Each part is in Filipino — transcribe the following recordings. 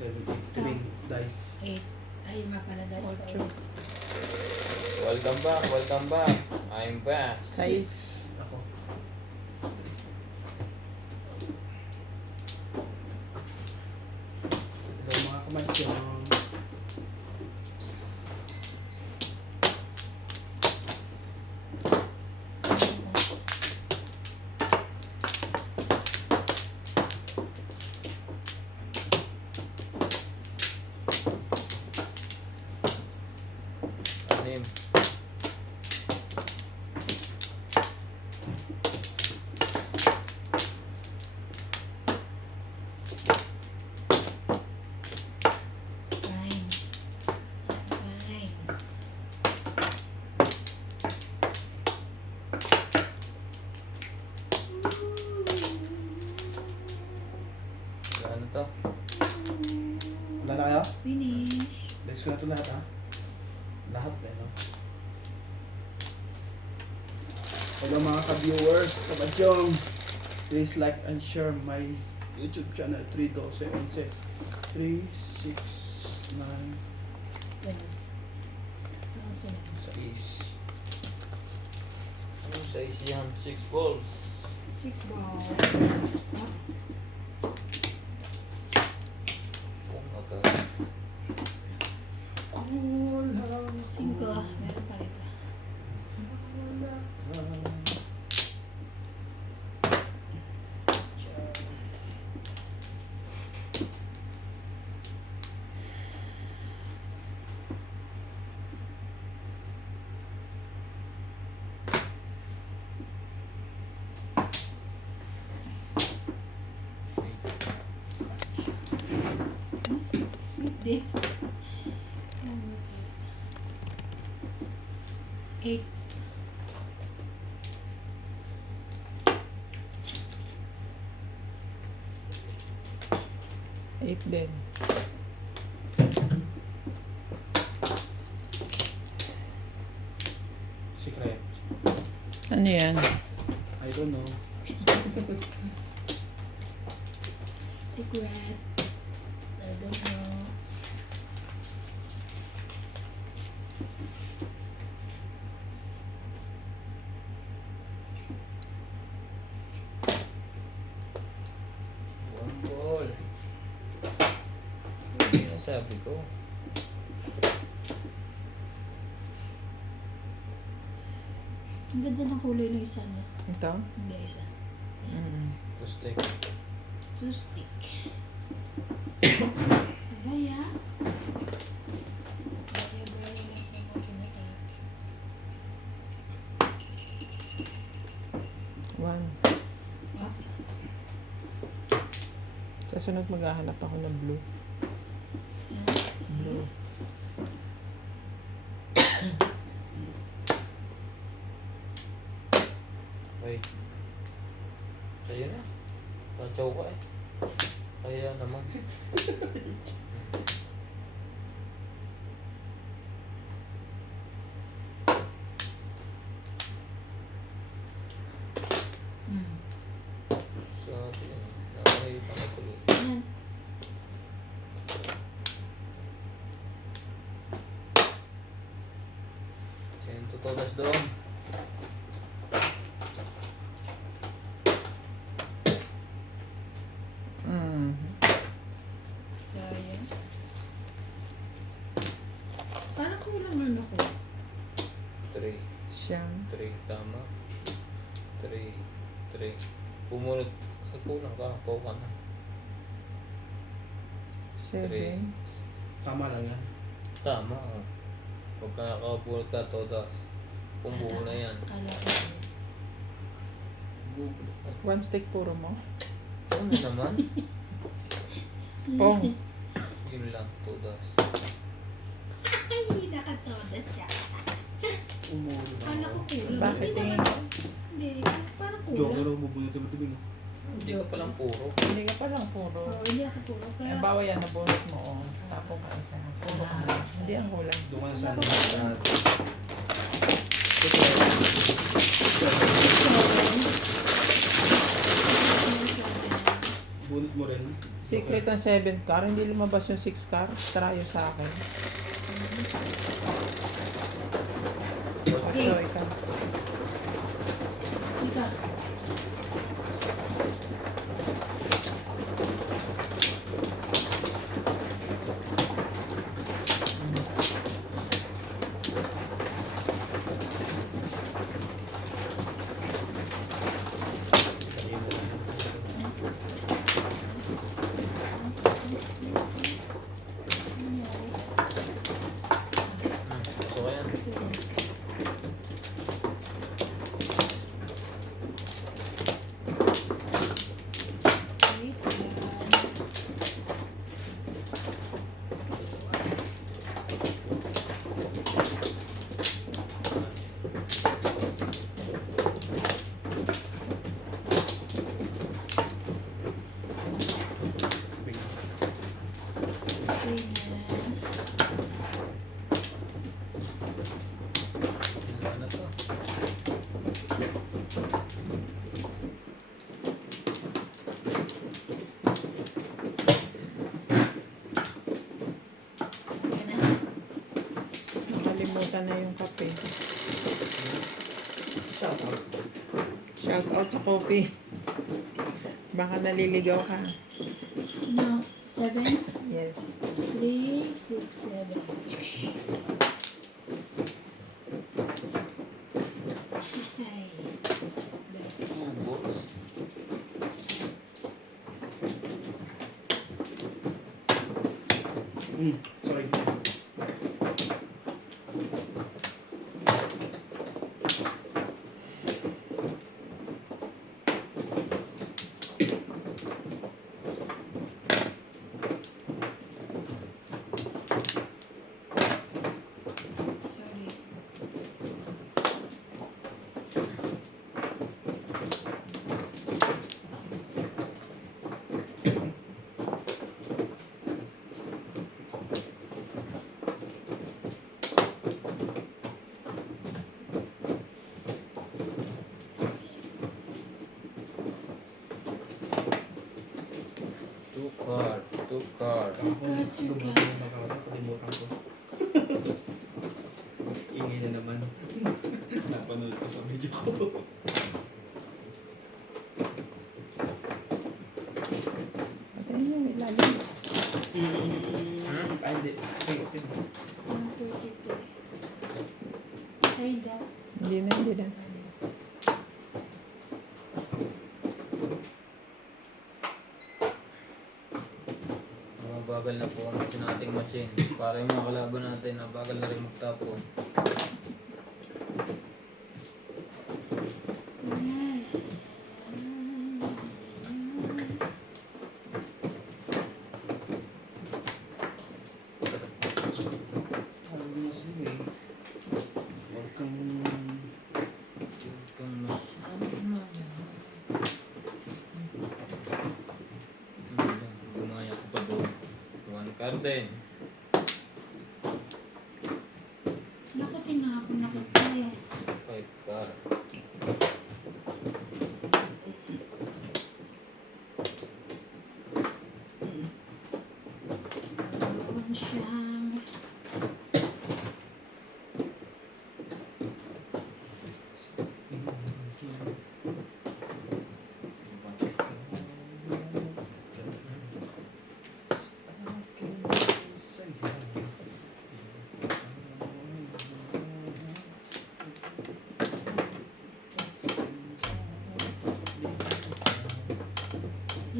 7, 8. Tubing, dice. 8. Ay, yung mga pala dice pa. Ocho. Welcome back, welcome back. I'm back. 6. Ako. Hello mga kamadjong. Anim. Fine. Fine. Ano to? Wala na kayo? Finish. Let's go na ito lahat ha. Lahat no? Hello mga ka-viewers, kamadjong. Please like and share my YouTube channel 31211 369 Ganun. Saan sila? sa is. Ano sa isihan? 6 balls. 6 balls. Ah, Kung aga. Kulang 5. Meron pa rin. Hindi. 8. 8 din. Secret. Ano yan? I don't know. Secret. I don't know. One ball. Ano yung sabi ko? Ang ganda ng kulay ng isa na. Ito? Hindi isa. To stick. 2 stick. Gaya. Gaya sa mga pinaka. 1. Ah, Sa sunod maghahanap ako ng blue. Blue. Wait. Sa'yo na. Tatsaw ka eh. Kaya naman. Hmm. So, yun. Nakakita ko tuloy. Yan. Sento todas doon. So, yan. Parang kulang nun ako. 3. Siyam. 3. Tama. 3. 3. Pumunot. Ay, kulang ka. Pau ka na. 7. Tama lang yan. Tama. Pag nakakapulot ka, todas. Pumbuo na yan. Kala ko. Google. 1 stick puro mo. Ano naman? Pong. Yun lang, todas. Ay, nakatoda siya. Umulo na Kala ko ako. kulang. Bakit Hindi tingin naman. mo? Hindi, kasi parang Joker kulang. ako bubunot tibig. Hindi ka palang puro. Hindi ka palang puro. Oo, hindi ako puro. Kaya, Ang bawa yan, nabunot mo. Oh. Tapos ka isa. Puro ka na. Hindi ang kulang. Doon ka na sana. Bunot mo rin. Secret ang 7 car, hindi lumabas yung 6 car. Trayo sa akin. Okay. So, ikaw. Ika. So, ayan. Ilan na to? Nakalimutan na yung kape. Shout out. Shout out sa coffee. Baka naliligaw ka. No, 7, 3, Yes. 6, 7. Hi. Guys. Ubos. Sorry. Sorry. Two card. Two card. Chika. Kalimutan ko. Ingay na naman. Napanood ko sa video ko. Patayin nyo, ilalim. Ah, hindi. Wait, wait. 133. Ay, da. Hindi na, hindi na. Mga bagal na po ang machine nating machine. Para yung mga kalaban natin na bagal na rin magtapon. Alam mo sa'yo eh. Huwag kang... Kung mas... Gumaya ko pa doon. One card din. Naku, tinapon na kita eh. Five card. Doon siyang...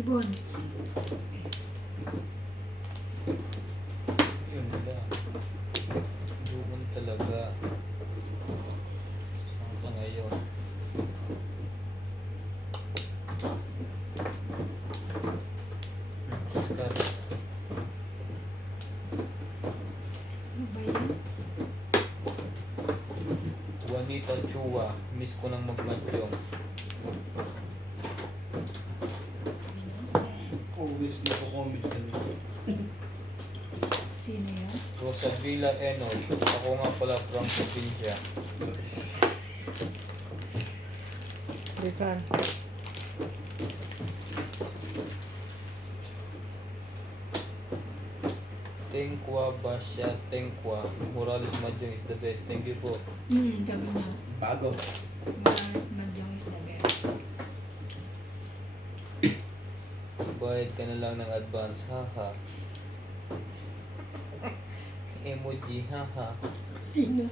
Ibon. Yun lang. Doon talaga. Saan ka ngayon? Scar. Ano ba yan? Juanita Chua. Miss ko nang magmantyong. Always nako-comment ka nito. Sino yun? Rosavilla Enoy. Ako nga pala from probinsya. Rekan. Tengkwa Basya Tengkwa. Morales Madyong is the best. Thank you po. Gabi na. Bago. Madyong is the best. Bayad ka na lang ng advance. Haha. Emoji. Haha. Sino?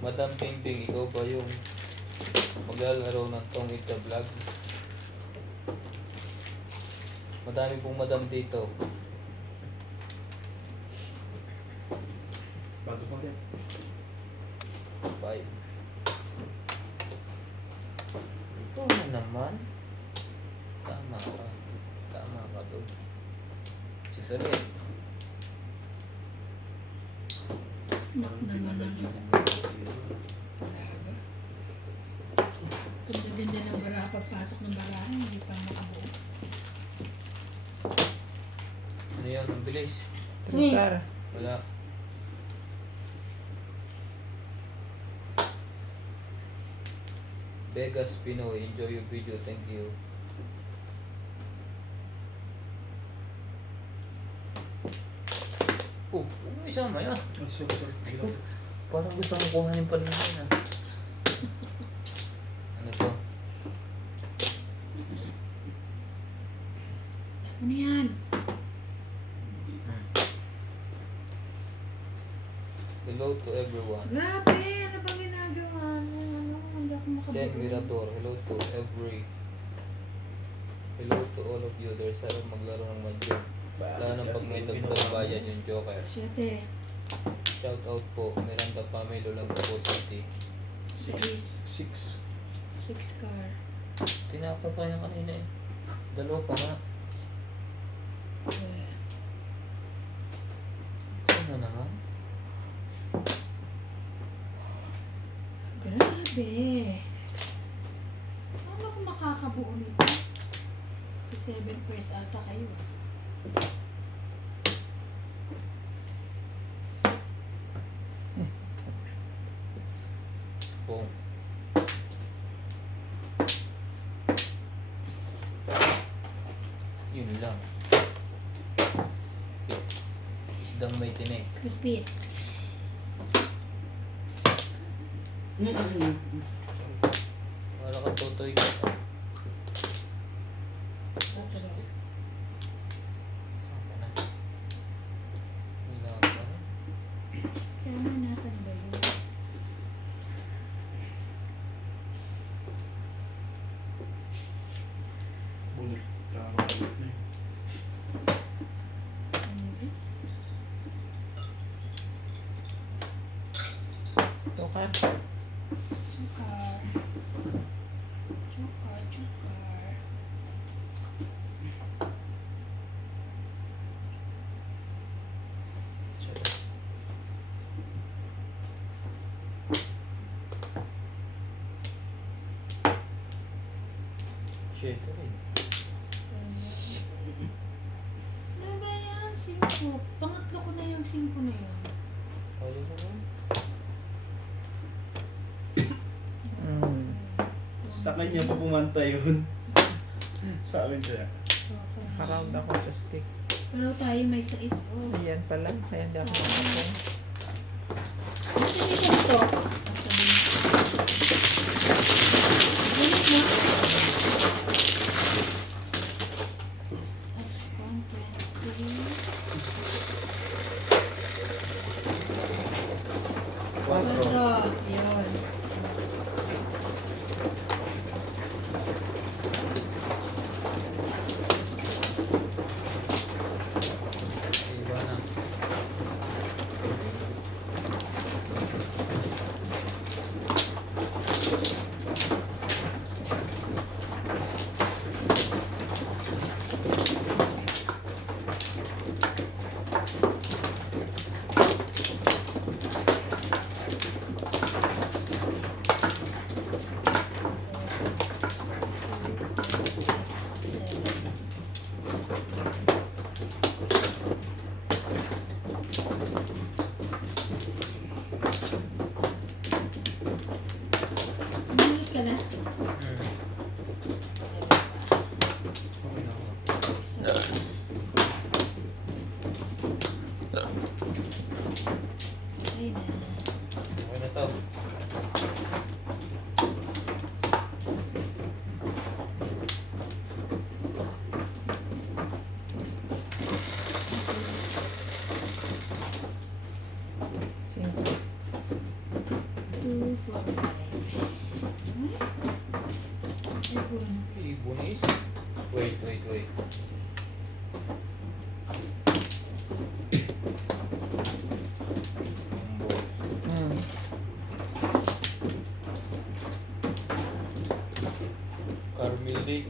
Madam Pimping, ikaw ba yung maglalaro ng Tong It the Vlog? Madami pong madam dito. Bago pa ulit. Bye. Ikaw na naman. Tama ka. Tama ka doon. Si Salit. Nak naman ang ganda-ganda ng bara, pagpasok ng barahan, hindi pa makabuo. Ano yan? Ang bilis. Trutar. Wala. Vegas Pinoy, enjoy your video. Thank you. Oh, huwag mo isama yan. Oh, sorry. Bilang. Parang gusto mo kuhanin pa rin yan. Ano to? Ano yan? Hello to everyone. Grabe! Ano ba ginagawa mo? Hindi ako makabuo. Sen Mirador, hello to every. Hello to all of you. There's sarap maglaro ng Mahjong. Lalo na pag may dagdag bayan yung Joker. Siyete. Shout out po, Miranda Pamelo lang po City. 6. 6 car. Tinapa pa yan kanina eh. Dalawa pa nga. Ano naman? Grabe. Paano ako makakabuo nito? Si 7 pairs ata kayo ah. Boom. Yun lang. Okay. Isdang may tinik. Repeat. Wala ka tutoy ka pa. Otro. Saan ka na? Wala ka na. Kaya mo nasan ba yun? Bulit. Bulit na yun. Ano yun? Tukar. Sukar. Sukar. Shit, rin. Ano ba yan? 5. Pangatlo ko na yung 5 na yun. Kaya mo ba? Sa kanya pa pumanta yun. Sa akin siya. Nakaround ako sa stick. Pero tayo may 6. Oh. Ayan pala. Kaya hindi ako nakapay. Kasi yung isa nito. Ganit mo. That's 123. 4. Yun. Iba na.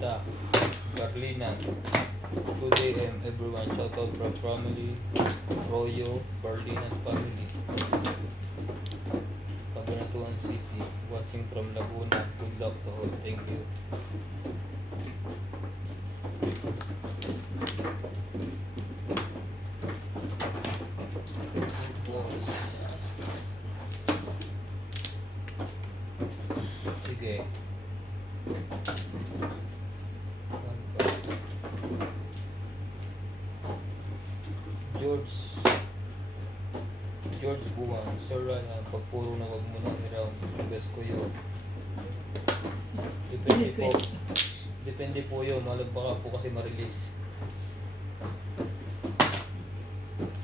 Tita, Carlina, 2 a.m. everyone, shout out from family, Royo, Berlin and family, Cabanatuan City, watching from Laguna, good luck to all, thank you. Sige. George Buwang, Sir Rana, pag puro na wag mo nang i-round, request ko yun. Depende po. Request. Depende po yun, baka po kasi ma-release.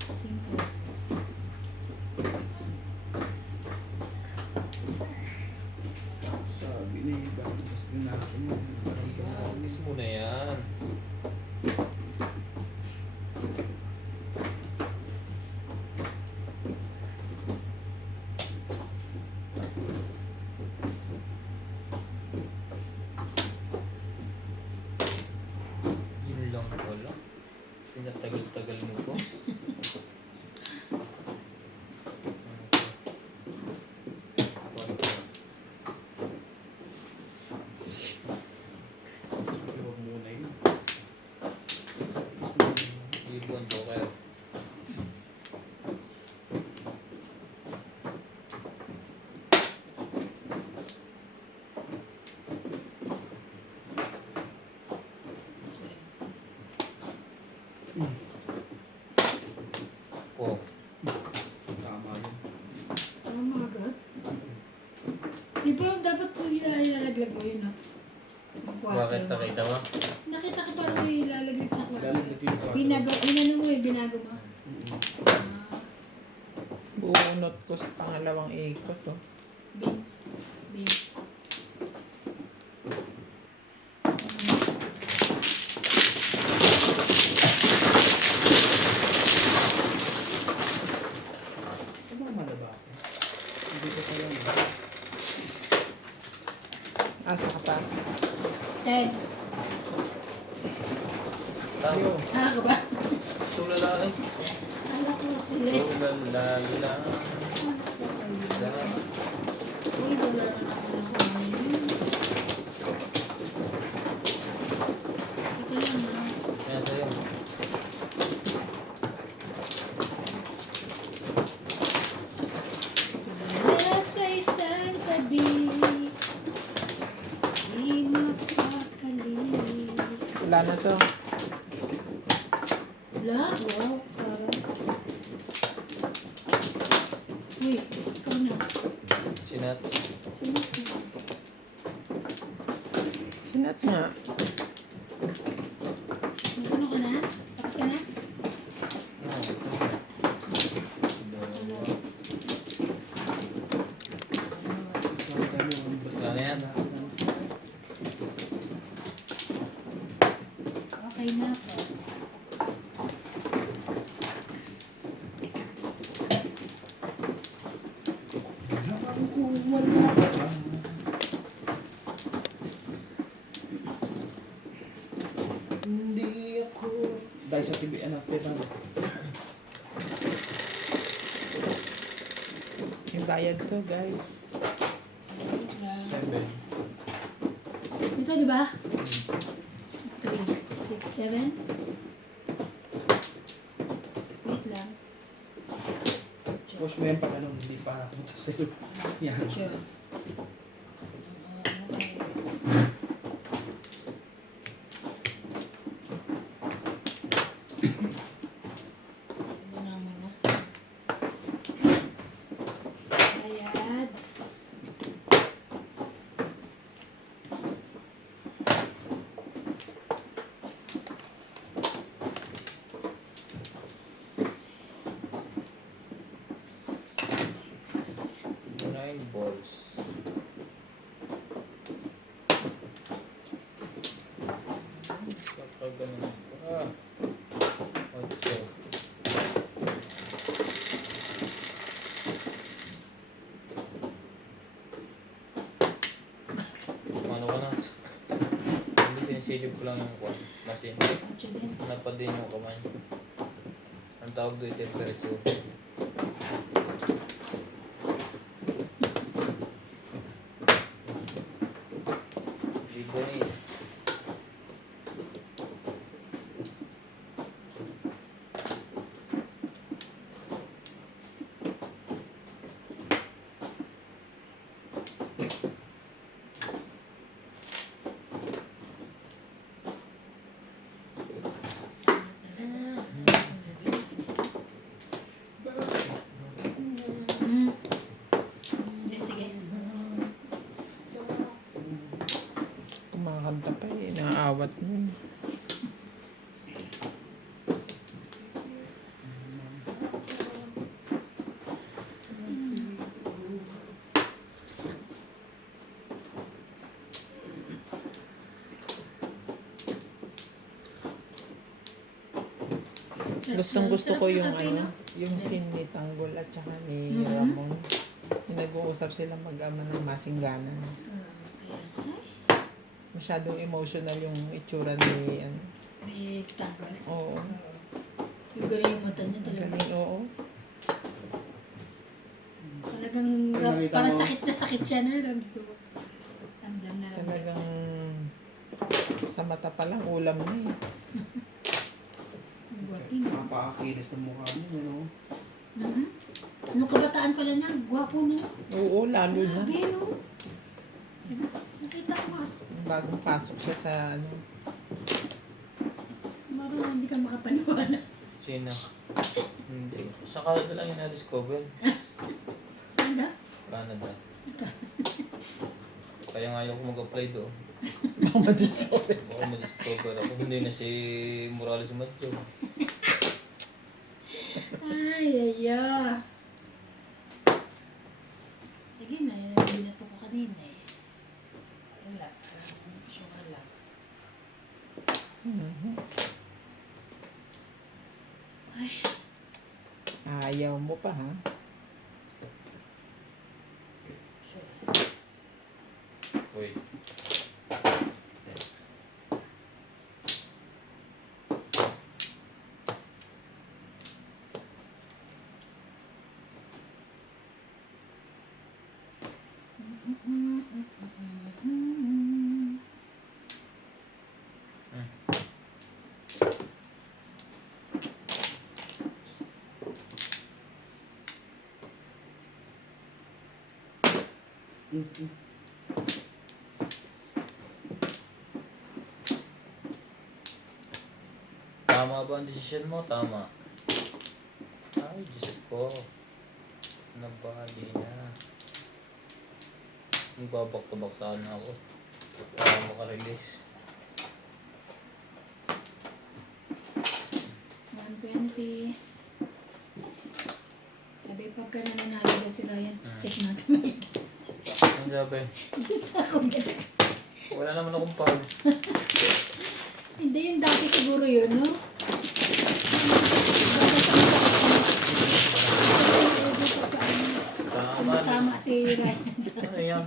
Singko. Sabi ni bakit mas ginagawa niya. Kiss mo na yan. Yun lang pala. Pinatagal-tagal mo ko. Huwag muna yun. Ibon to kayo. Oh, Tama yun. Oh my God. Di ba dapat ilalaglag mo yun, no? Yung quarter bakit mo. nakita mo? Nakita ko parang may ilalaglag sa quarter. Lalaglag yung kwarto. Inano mo eh, binago mo. Mm-mm. Ah, Bunot ko sa pangalawang ikot, oh. bin. Bin. Ano ang malaba ako? Hindi ko pala yun. Asa ka pa? Ted. Tama. Ah, ka ba? Tulala lang. Ala ko sila. Tulala. Uy, wala na ako na kumain. Ito lang na. Yan sa'yo. Nasa isang tabi, di mapakali. Wala na to. Wala? Wow, parang. Uy, ikaw na. Sinat. Sino si? Sinats nga. Ano ka na? Tapos ka na? Ano yan? Okay na ako. Habang kung wala ka. Hindi ako. Dahil sa TV, anak, pera. Yung bayad to, guys. 7. Ito, di ba? 3, 6, 7. Wait lang. Push mo yan pag ano, hindi pa napunta sa'yo. Yan. Sure. Okay. Ano na muna? Bayad. Nine balls. Baka ganun pa. Ocho. Ano ka na? Lisensya ng machine. 8 din. Napad din yung kamay. Ang tawag doon temperature. Libonis. Hmm. Hindi, sige. Kumakanta pa eh. Naaawat mo. Gustong gusto ko yung yung scene ni Tanggol at saka ni Ramon. Yung nag-uusap sila mag-ama ng Masingganan. Masyadong emotional yung itsura ni ano. May tanggol. Oo. Yung gano'n yung mata niya talaga. Galing, oo. Talagang Nakita parang mo? sakit na sakit siya na. Ramdam na ramdam. Talagang sa mata pa lang ulam na eh. Ang guwaping. Napakakinis ng mukha niya, you know? Nung kabataan pala niya, gwapo no. Oo, lalo na. Grabe no. Diba? Nakita ko nga. Bagong pasok siya sa ano. Marunong hindi ka makapaniwala. Sino? Hindi. Sa Canada lang yung na-discover. Saan ka? Canada. Kaya nga ayaw ko mag-apply doon. Baka ma-discover. Baka ma-discover ako. Hindi na si Morales Macho. Ay, sige na, binato ko kanina eh. Wala. Suka lang. Ay, Ayaw mo pa ha. Uy. Tama ba ang desisyon mo? Tama. Ay, Diyos ko. Nabali na. Magbabak-tabak sana ako. Para makarelease. 120. Sabi pagka nananalo na si Ryan, check natin. Ano sabi? Isa akong ganun. Wala naman akong pag. Hindi, yung dati siguro yun, no? Tama. Tama si Ryan. Ano yan?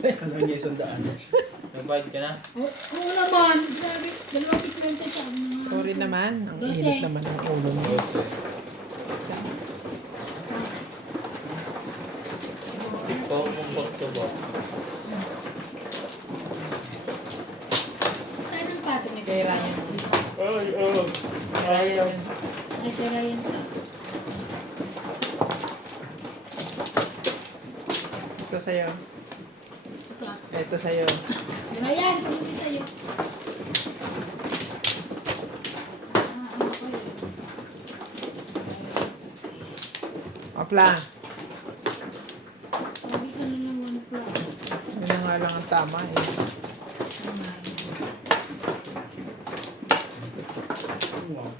Kala niya isang daan. Nag-bite ka na? Oo naman. Grabe. 2.50 sa mga... Sorry naman. Ang 12. init naman ang ulo mo. TikTok kung back to back. Saan ang pato nito? Kay Ryan. Ay, oh. Ryan. Ay, kay Ryan to. Ito sa'yo. Ito. Ito sa'yo. Ryan, hindi sa'yo. Opla. Sabi ka na lang 1 o'clock. Yun nga lang ang tama eh. Wow.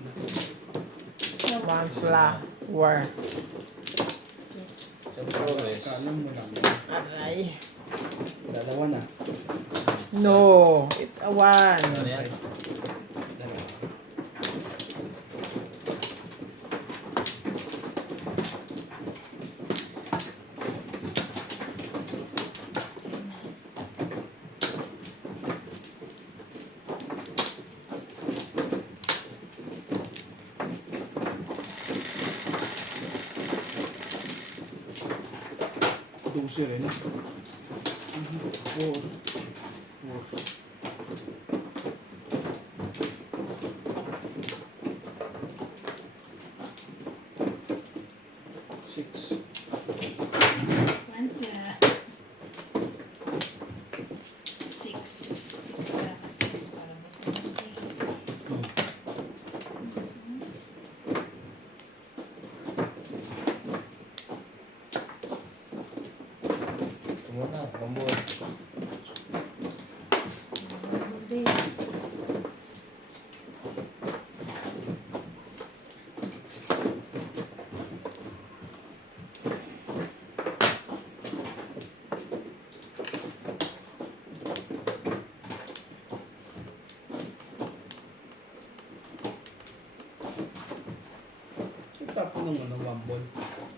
One flower. Sa progress. Kala mo lang. Aray. Dalawa na. No, it's a one. Ano yan? Dalawa. 12 rin. 4. 4. 6. Panta. 6. 6 para ka 6 para ba ito si... Ito muna, bambol. Hindi. So, tapo ng ano, Wambol.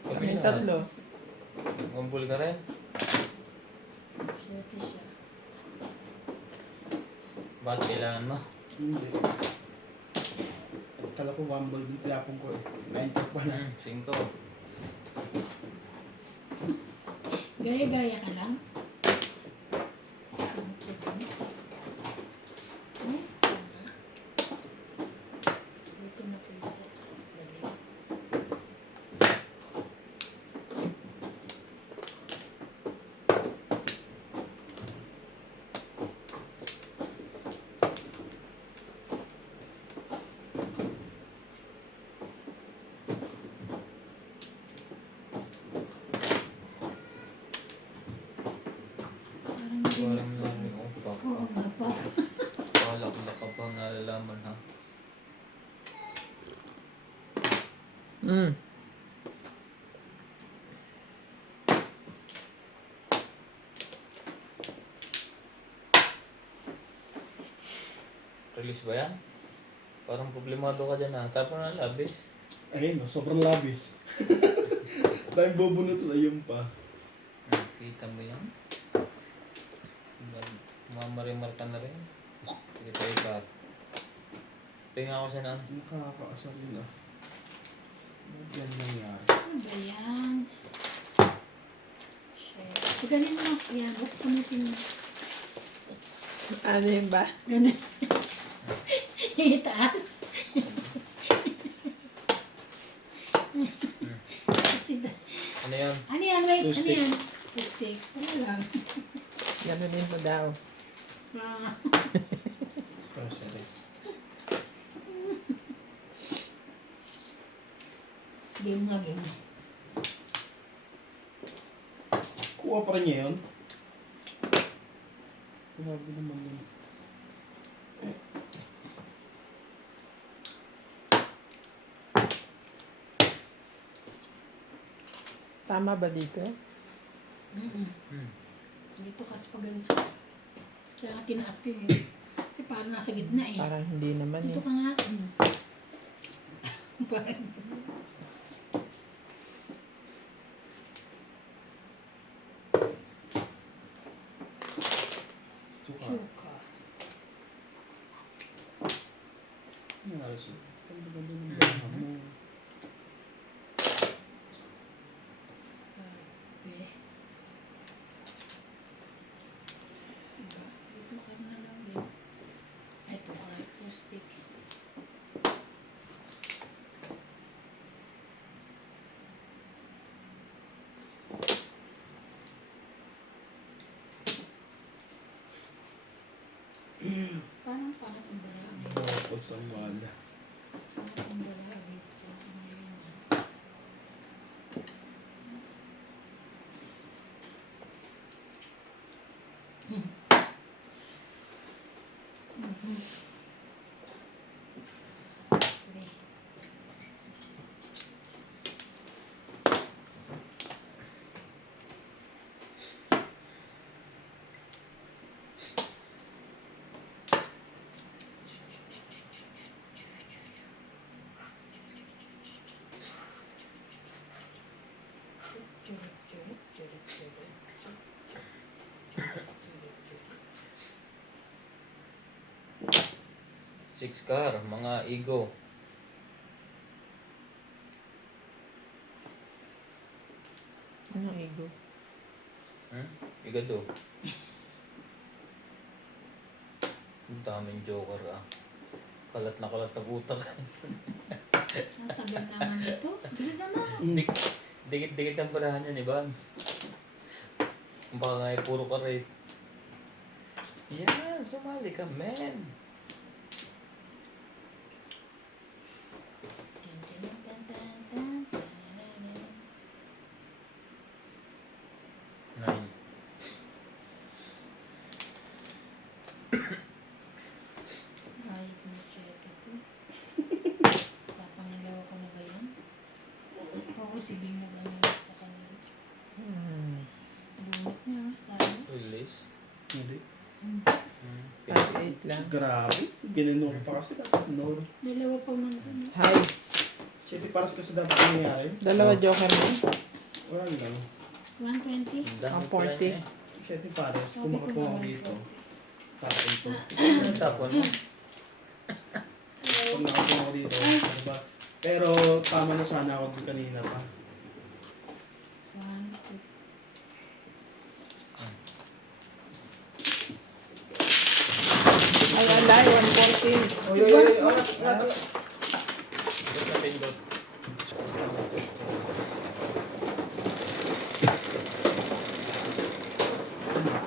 Kami tatlo. Bambol ka rin? Siyete siya. Bakit kailangan mo? Hindi. Kala ko Wambol din tinapon ko eh. 9 top pala. 5. Gaya-gaya ka lang. Sampo ba? Eh, tama. Dito na pwede. Dali. Parang hindi na. Parang nami ko pa. Oo nga pa. Kala ko na kapag nalalaman ha. Mm. Release ba yan? Parang problemado ka dyan ha. Tapos na labis. Ayun, no, sobrang labis. Dahil bubunot na yun pa. Kita mo yan? Mamarimar ka na rin. Sige tayo pa. Pinga ako siya na. Nakakaasar yun ah. Ano yan nangyari? Ano ba yan? Shit. Paganin mo. Yan. Huwag punutin mo. Ano yun ba? Ganun. Yung itaas. Ano yan? Ano yan? Wait. Ano Toothpick. yan? Toothpick. Ano lang? Ganunin mo daw. Ah. Pero sige. Game nga, game. Kuha pa rin niya yun. Grabe naman yun. Tama ba dito? Dito kasi pag ganun. Kaya nga tinaas ko yun. Kasi parang nasa gitna eh. Parang hindi naman Dito eh. ka nga. Parang Suka. suka. Ano nangyari sa'yo? Ganda-ganda ng baha mo. Grabe. Diba? Dito ka na lang din. Ay, ito ka. Plastic. Parang pangat ang barami. Tapos ang wala. Pangat ang barami dito sa akin ngayon. ah. Mhm. Pre. Churut, churut, churut, churut. 6 car, mga ego. Anong ego? Igado. Ang daming joker ah. Kalat na kalat ang utak. Ang tagal naman ito. Bilis naman. Dikit-dikit ang parahan yan, Iban. Baka nga ay puro ka rin. Yan, sumali ka, man. Nine. Ay, kumiswerte ito. Papangilaw ko na ba yun? Oo, si Bing nag-ano sa kanila. Bunot niya, sabi. Release. Hindi. Hmm. 5-8 lang. Grabe. Ginanong pa kasi dapat. No. Dalawa pa man rin. Hi. Shitty paras kasi dapat nangyayari. Dalawa joker mo. Wala lang. 120. Ang dami Ang pala 40. niya eh. Shitty paras. Sabi ko Kumakakuha ba ko dito. 120? Tapos ito. Ano tapon mo? Pag nakakuha ko dito. Ano ba? Pero tama na sana ako kanina pa. 1, 2. Ay, alay, 140. Oy, oy, oy. Alat, alat, alat. Ba't na pindot?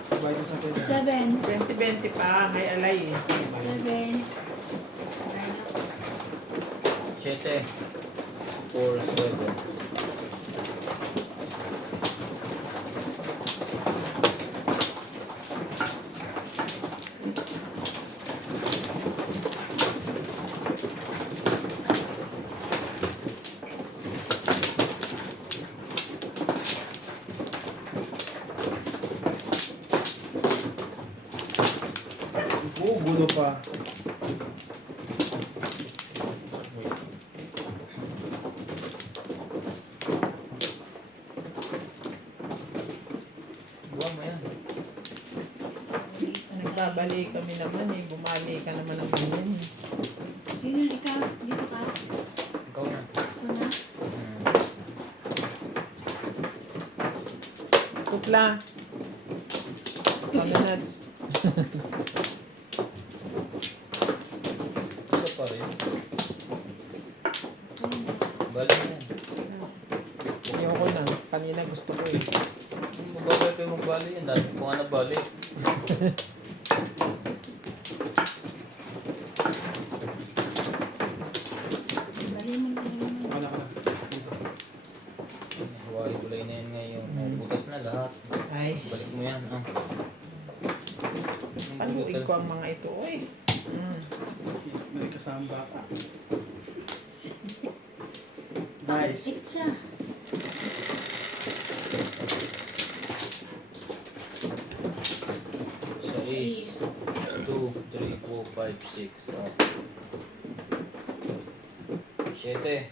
Sabay ko sa akin. 7. 20-20 pa. May alay eh. 7. 7. 4, 7. Oo, gulo pa. Buwan mo yan. Nagbabalik kami naman eh. Bumali ka naman ng ganyan eh. Sino ikaw? Dito ka? Ikaw na. Ito na? Tukla. Pamenads. Isa pa rin. Ayun na. Bali mo yan. Ayoko na. Kanina gusto ko eh. Magbabay kayo magbali yan. Dahil ko nga nabali. Bali mo na naman. Wala ka na. Dito. Hawaii gulay na yan ngayon. Butas na lahat. Ay, Balik mo yan. Ah. paluin ko ang mga ito. Uy. May kasama pa. Nice. It siya. So is 2, 3, 4, 5, 6. So. 7.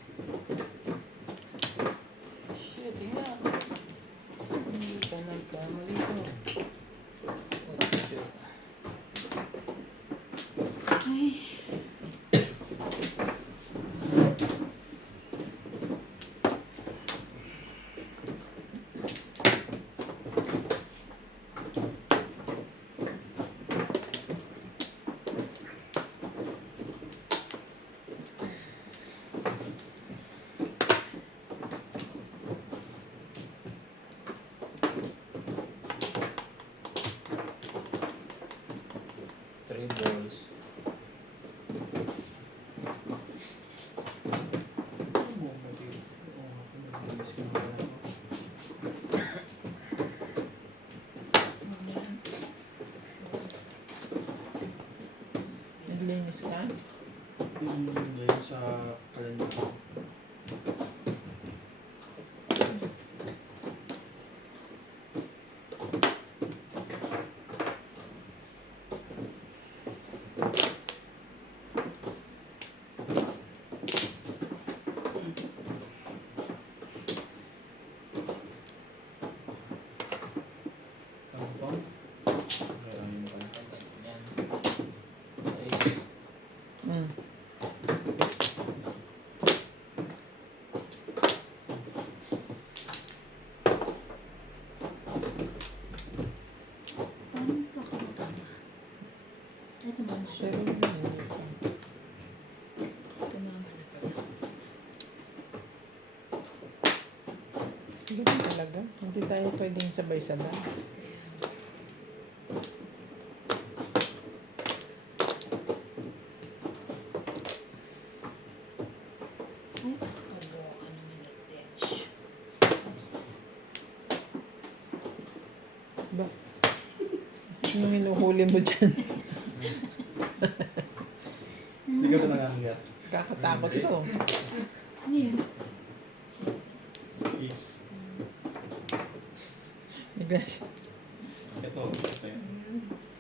7 nga. Hindi ka nagkamali ko. 8. Ay. Three balls. Naglinis ka? Hindi sa kalendar. Ano ba? Maraming pa. Yan. 6. Mm. Pero yun, Tumama na pala. ganun talaga. Hindi tayo pwedeng sabay-sabay. Ay, pagbuka naman nag-ditch. Ba? Anong hinuhuli mo dyan? Hindi ka ba nangangagat? Kakatakot to. Ano yan? Is. Bigla- Ito yan.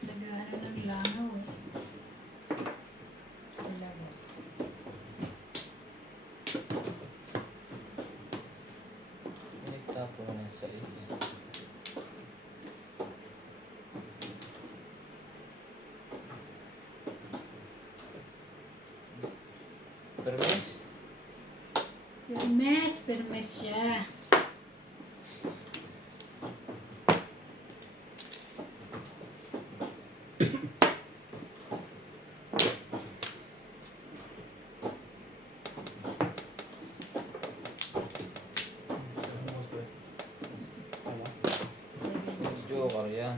Nagana ng langaw eh. Talaga. Nagtapo na sa is. Permis? Permes siya. Joker yan.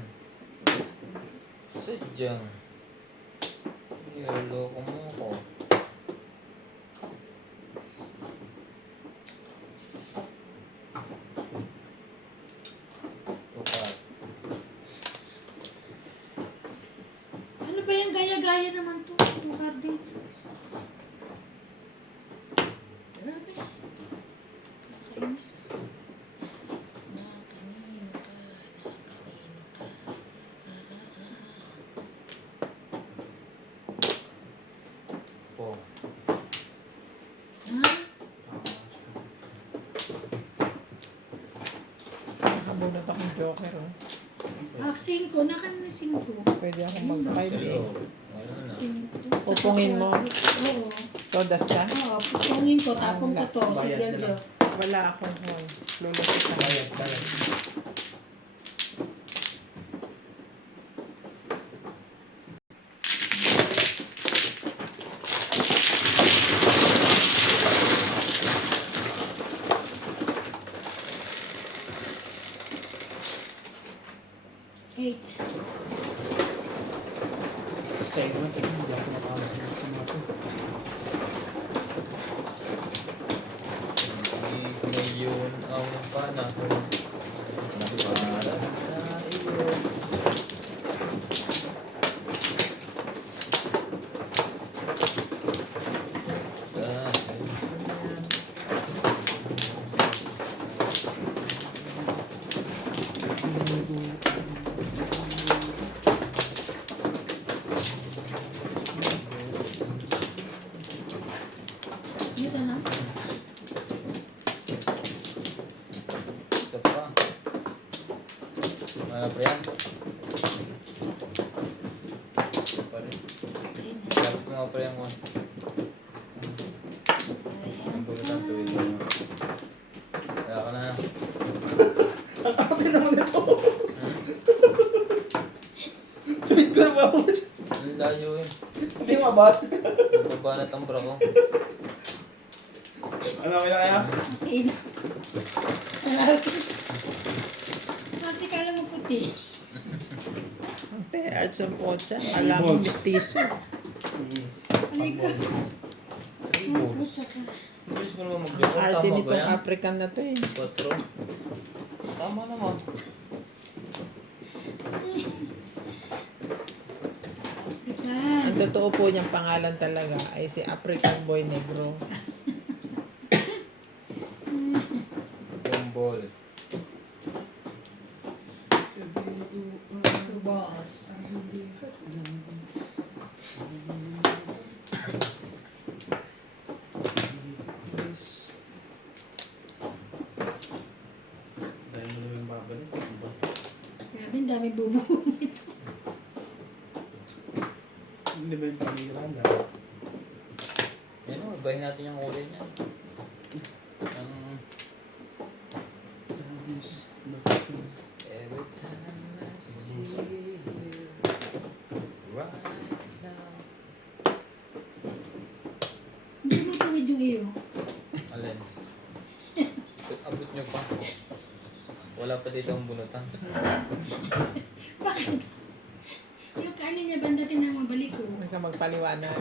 Sadyang. Niloloko mo ko. Tukat. Ano ba yung gaya-gaya naman to? Tukar din. Grabe. Nakakainis. Nakakanino ka. Nakakanino ka. Po. Ah, Nakabunot akong joker, oh. Singko. Nakan na singko. Pwede akong mag-5 eh. Hello. Ayun na. Singko. Pupungin mo? Oo. Todas ka? Oo, pupungin ko. Tapong ko to. Si Bayad na Deljo. lang. Wala akong hall. Lulot ka. Bayad, bayad. Eight. Sa'yo naman, hindi ako makakalap sa mga to. Hindi ko na yun ang panahon na para sa iyo. Dahil Dito na. isa pa. Ano pa yan? Isa pa rin. Ayun na. Dapat mo nga pa yan, Juan. Ayan. Ang bulot ang tuwid mo. Kaya ka na. Ang ate naman ito. Tweet ko na ba ako? Ang layo eh. Hindi mabat. Nababanat ang bra ko. Ano, kaya kaya? Okay na. Mati ka lang mo puti. Ante, arts and pocha. Alam mo, mistiso. Alay ko. 3 balls. Bilis ko naman mag-joke. Arte Tama ba nitong yan? African na to eh. 4. Tama naman. African. Ang totoo po niyang pangalan talaga ay si African Boy Negro. Yung ball. Two balls. Dahil mo naman babalik. Ano ba? Grabe, ang dami bumuo nito. Hindi ba yung pamira na? Yan o, ibahin natin yung kulay niya. Ang Dabis na every time I see you right now nyo pa. Wala pa dito ang bunutan. Bakit? Yung kanin niya, bandating na mabalik ko. Huwag ka magpaliwanag.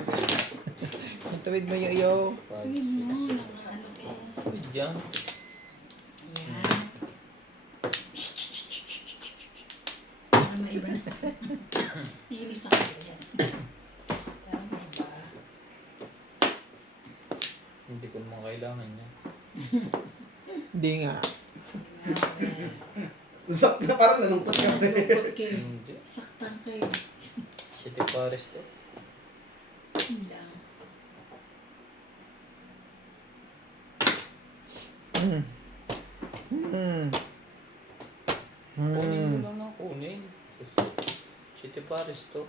Tuwid mo yo. 5, Tuwid mo, 6, 7. ano kaya. Diyan. Yan. Para maiba na. Nainis ako yan. Para maiba. Hindi ko naman kailangan niya. Hindi nga. Sak na parang nalungkot ka. Lupot kayo. Hindi. Saktan kayo. City Paris to. Yun lang. Kunin mo lang ng kunin. City Paris to.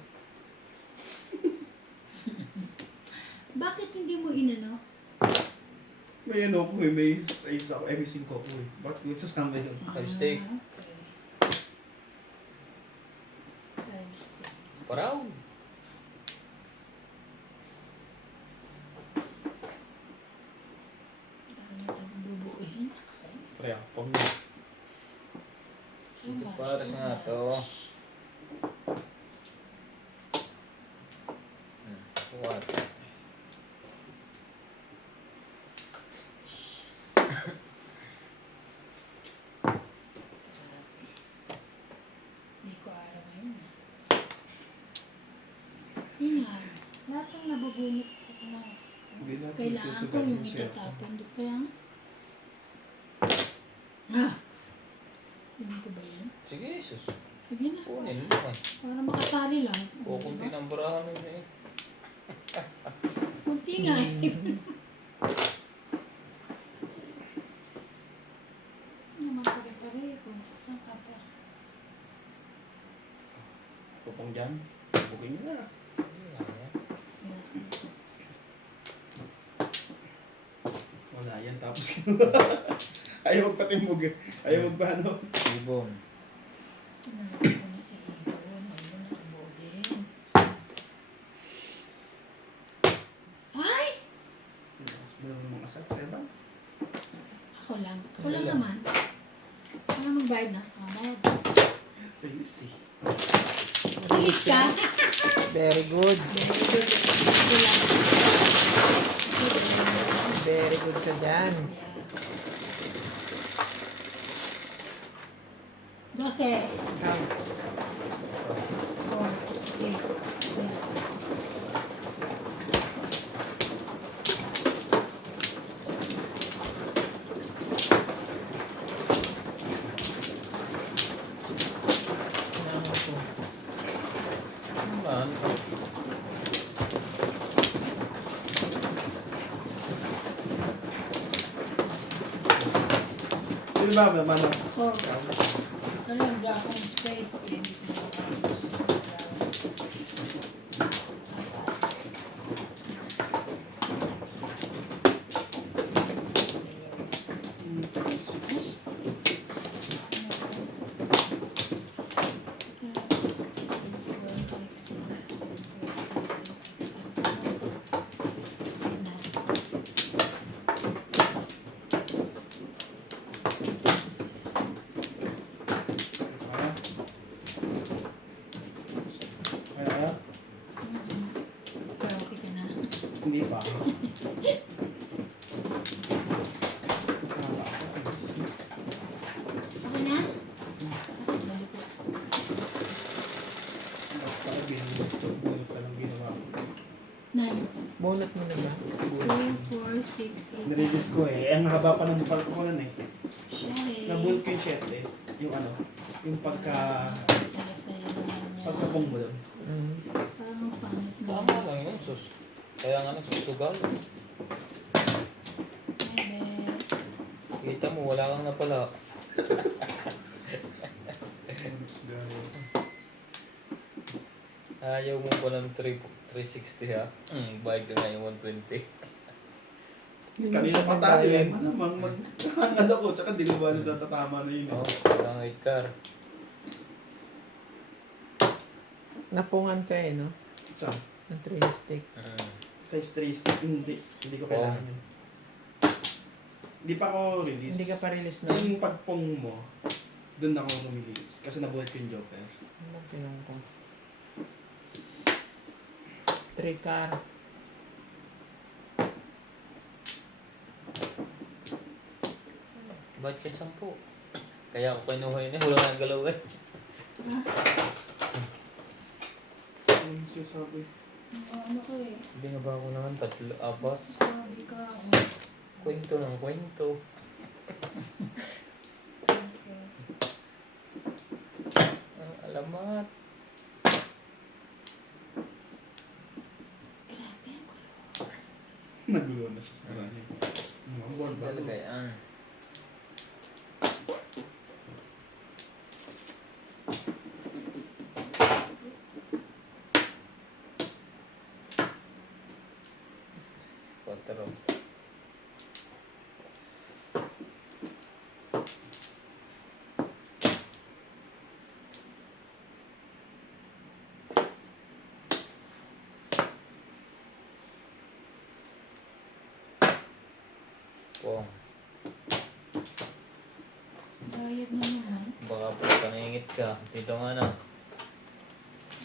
Bakit hindi mo inano? May ano ko eh, may size ako, may 5 ko eh. Bakit ko sasama yun? Five steak. Okay. 5 steak. Paraw. Dami tayong bubuuhin. Kaya, pang City Paris nga to. What? Hindi ko alam ngayon. Hindi nga. Lahat ng nabubunot ako na. Hindi natin Kailangan ko susugat yung siya. itatapon. Di kaya nga. Ah! Hindi ko ba yan? Sige, sus. Sige na. Kunin mo eh. Para makasali lang. Kukunti ng barahan mo eh. Kunti nga eh. Naman pare-pareho. Saan ka pa? Pupong dyan, booking nyo na. Wala yan, tapos ayaw magpatimbog eh. Ayaw magpaano. Ibon. Nakita ko na si Ibon. Ayun, nakabuo din. Ay! Meron mga asal, kaya ba? Ako lang. Ako lang Sila. naman. Ako magbayad na. Magbayad. Release eh. Release ka? Very good. Very good. Ako lang. Very good ka dyan. Yeah. 12. Count. 4, 8, 9. Naman. Sino ba, mano? Ako. Ito lang, wala akong space. Kaya hindi ko Kaya, karaoke ka na. hindi pa. Okay na? Bakit balik ko? Bunot pa lang ginawa ko. 9, Bunot mo na ba? 2, 4, 6, 8. Nirelease ko eh. Ang haba pa ng bukal ko nun eh. Share. Nabunot ko yung 7 eh. Yung ano, yung Saya-saya naman niya. pagkapong mo doon. Parang pangit na. Tama lang yun, sus. Kaya nga nagsusugal. Bebe. Kita mo, wala kang napala. Ayaw mo pa ng 360 ha? Bayad ka nga yung 120. Kanina pa tayo eh. Malamang maghangad ako. Tsaka di ko ba natatama na yun eh. Oo, walang 8 car. Napungan ka eh, no? Saan? Ang 3 stick. Size 3 stick. Hindi. Hindi ko kailangan yun. Hindi pa ako release. Hindi ka pa release na. Yung pagpong mo, dun ako release. Kasi nabuhat ko yung Joker. Ano pinong ko? 3 car. Ba't ka 10? Kaya ako kinuha yun eh. Wala nang galaw eh. Ano siya sabi? Ano ko eh. Binaba ko naman 3, 4. Sabi ka ako. Kwento ng kwento. Okay. Ang alamat. Grabe ang gulo. Nagulo na siya sa kanya. Mga board ba? Talaga yan. Patro. Pong. Bayad na naman. Baka po paningit ka. Dito nga na.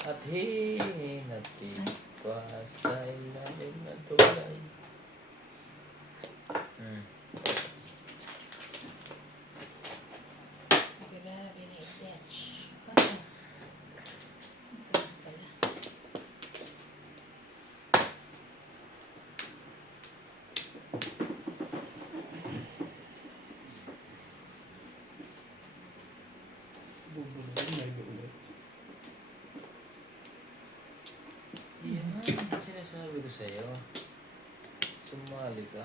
At hinatid pa sa ilalim na tulay. Grabe na i-detach. Ano? Ito pala. Bubulong na ulit. Yan. Sinasabi ko sa'yo. Sumali ka.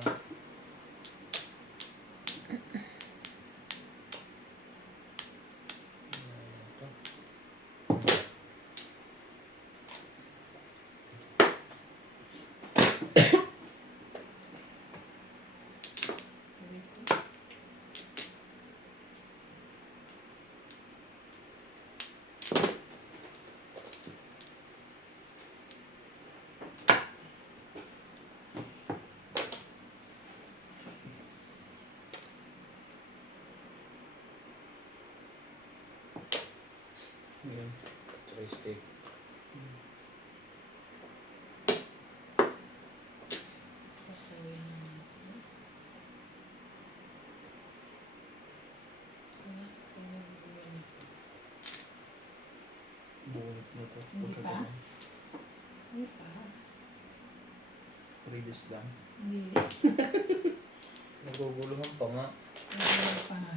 Ayan. Joystick. Pasawin naman. Ano? Ano gagawin? Bunot na to. Hindi pa? Pagkaganon. Hindi pa. Release lang. Hindi. Naguguluhan pa nga. Hindi pa nga.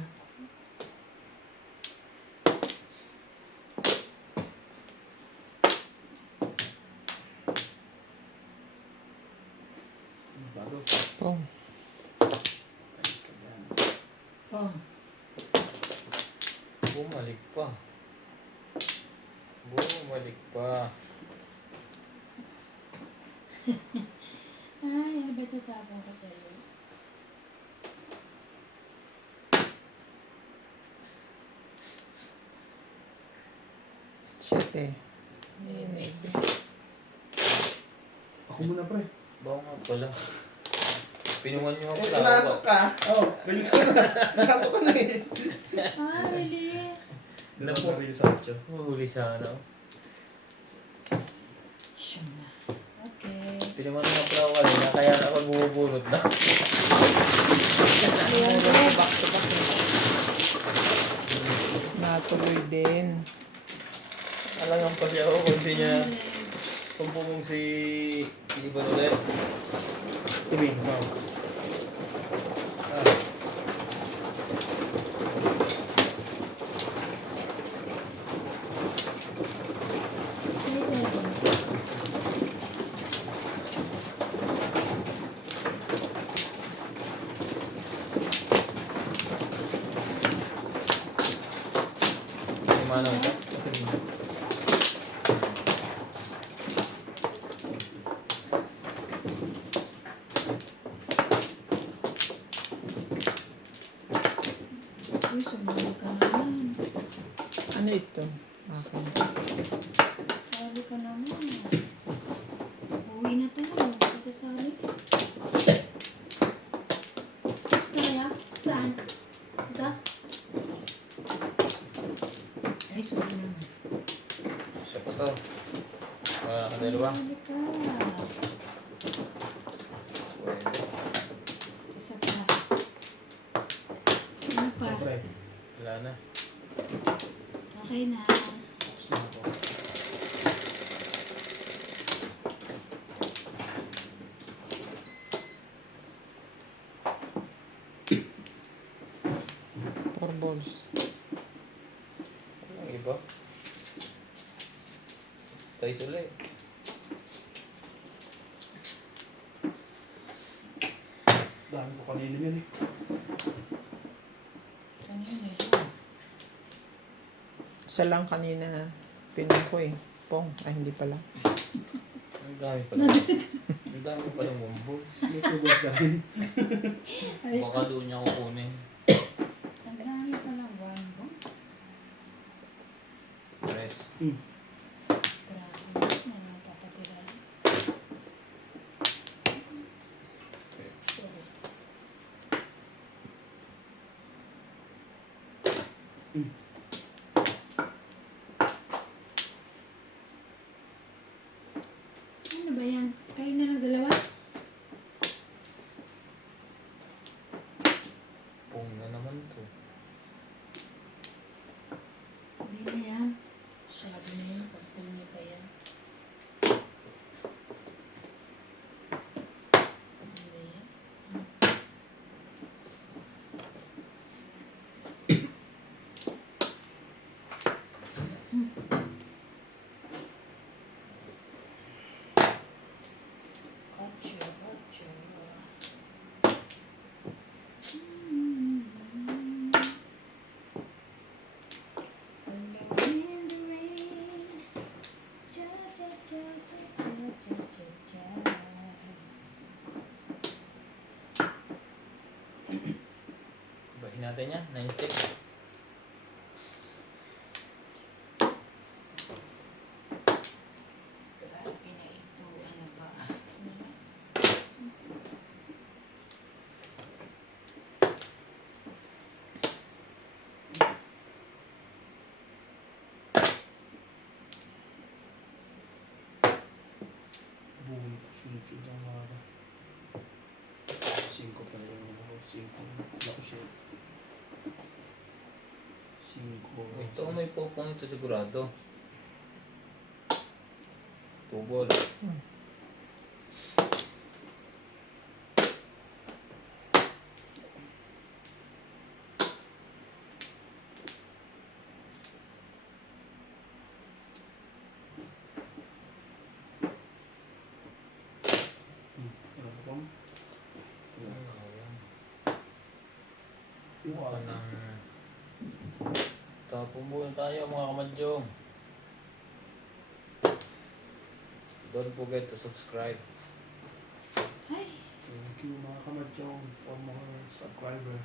Bago. Pong. Tayo ka yan. Oh. Bumalik pa. Bumalik pa. Ay, ano ba tatapon ko sa'yo? Siyete. Bebe. Ako muna pre. Baka nga pala. Pinuwan niyo Eh, pala inaantok ako. ka. Oo, release ko na. Inaantok ka na eh. Ah, really? Doon ako release ako siya. Huli sana ako. Siyam na. Okay. Pinuwan niyo pala ako kanina, kaya ako bumubunot na. Back to back. Natuloy din. Alangan pa siya ako kung hindi niya kumpumong si Ivan ulit. Tuming. Wow. Ah. Manong ka? Uy, sumali ka naman. Ano ito? Okay. Sali ka naman. Uwi na tayo. Sasali. Gusto kaya? Siya pa to. Wala ka dalawa. Huli ka. Pwede. Isa pa. Sino pa? Siyempre, Wala na. Okay na. box na ako. Four balls. Walang iba. Tayo ulit. Dami ko kanina yan eh. Kanina yun. Isa lang kanina pinuha ko eh. Pong. Ay, hindi pala. Ang dami pala. Ang dami pala mumbo. May tubos dahil. Ay, Baka doon niya kukunin. ang dami pala wambo. Press. Grabe. Ano papatira? Sorry. Ano ba yan? Kayo na lang dalawa? Pong na naman to. Hindi na yan. Sabi na yun, pagpuni pa yan. Hindi na yan. Gotcha, gotcha. Alone in the rain. Ja, ja, ja, ja, ja, ja, ja, ja. Bahin natin yan. 9 sticks. Grabe na ito. Ano ba? Buhon ko, sunod-sunod ang mga 5 pa rin ako. 5. Wala ko siya. 5. Ito may popong ito sigurado. 2 ball. Ano ba bang? Ayan. Wow. Baka ng... Tapong buhay tayo mga kamadyong. Don't forget to subscribe. Ay, Thank you mga kamadyong for more subscriber.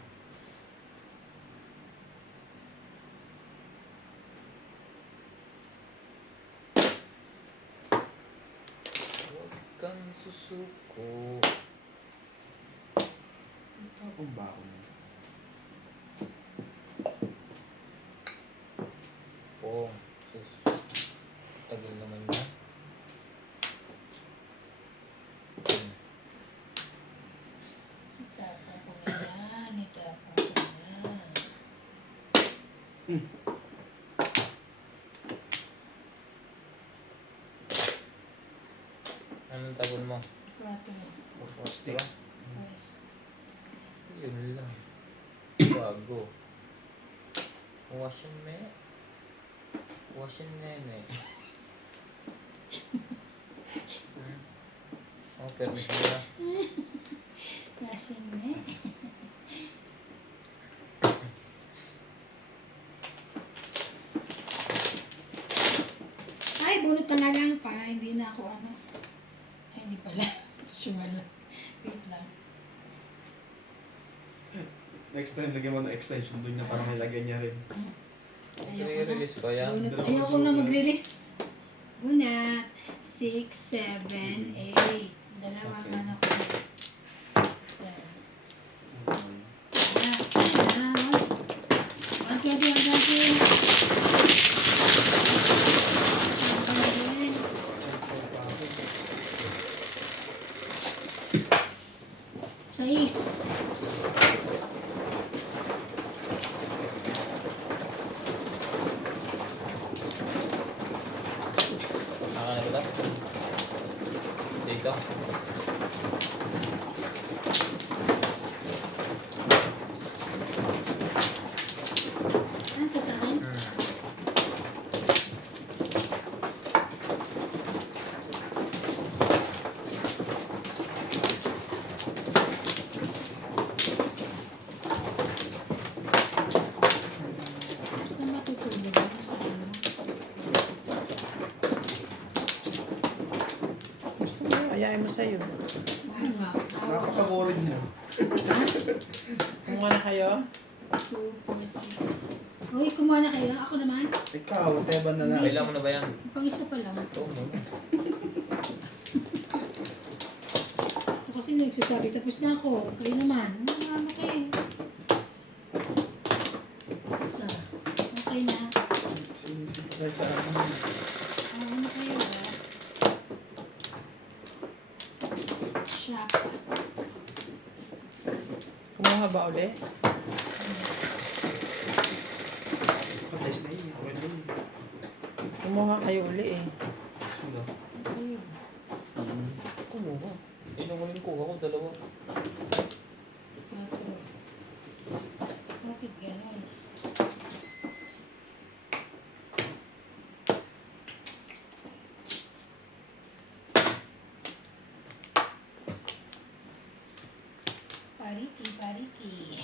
Huwag kang susuko. Tapong bako mo. Pong. Sus. Tagal naman yan. itapon ko na yan. Itapon ko na. Anong tagon mo? 4. Stick. West. Yun lang. Bago. Wasin me. Wasin nene. Oh, permis mo na. Kasing me. Ay, bunot ka na lang para hindi na ako ano. Ay, hindi pala. Sure lang. Wait lang. Next time, lagyan mo ng extension doon niya para may lagyan niya rin. I-release ba yan? Bunot. Ayoko na mag-release. Bunat. 6, 7, 8. Dalawang Okay. ano ko. 7. Ah, 120, 120. sa'yo. Oo nga. Awa ko. Napaka-boring mo. Kumuha na kayo? 2, 4, 6. Uy, kumuha na kayo. Ako naman. Ikaw, Teban na lang. Kailan mo na ba yan? Pang-isa pa lang. Ito mo. Ito kasi nagsasabi, tapos na ako. Kayo naman. Ano kayo? Isa. Okay na. Sinisipay sa amin. Ano kayo? Shop. Kumuha ba uli? Patest na yun. Pwede yun. Kumuha kayo uli eh. Sila. Okay. Kumuha. Inungunin ko ako, dalawa. 4. Bakit gano'n? Pariki, pariki.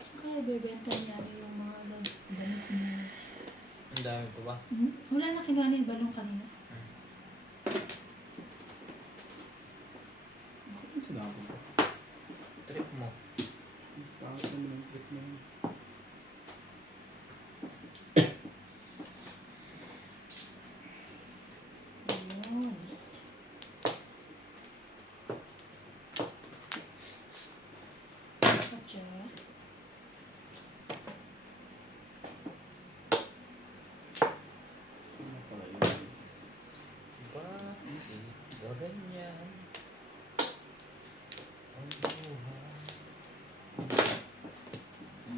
Saka ibebenta niya yung mga damit niya. Ang dami pa ba? Wala na kinuha niya yung balong kanina. Bakit sila ako? Trip mo. Bakit naman ang trip na yun? Ayun. Katsa. Saan na pala yun? Bakit ba ganyan? Ang buhay.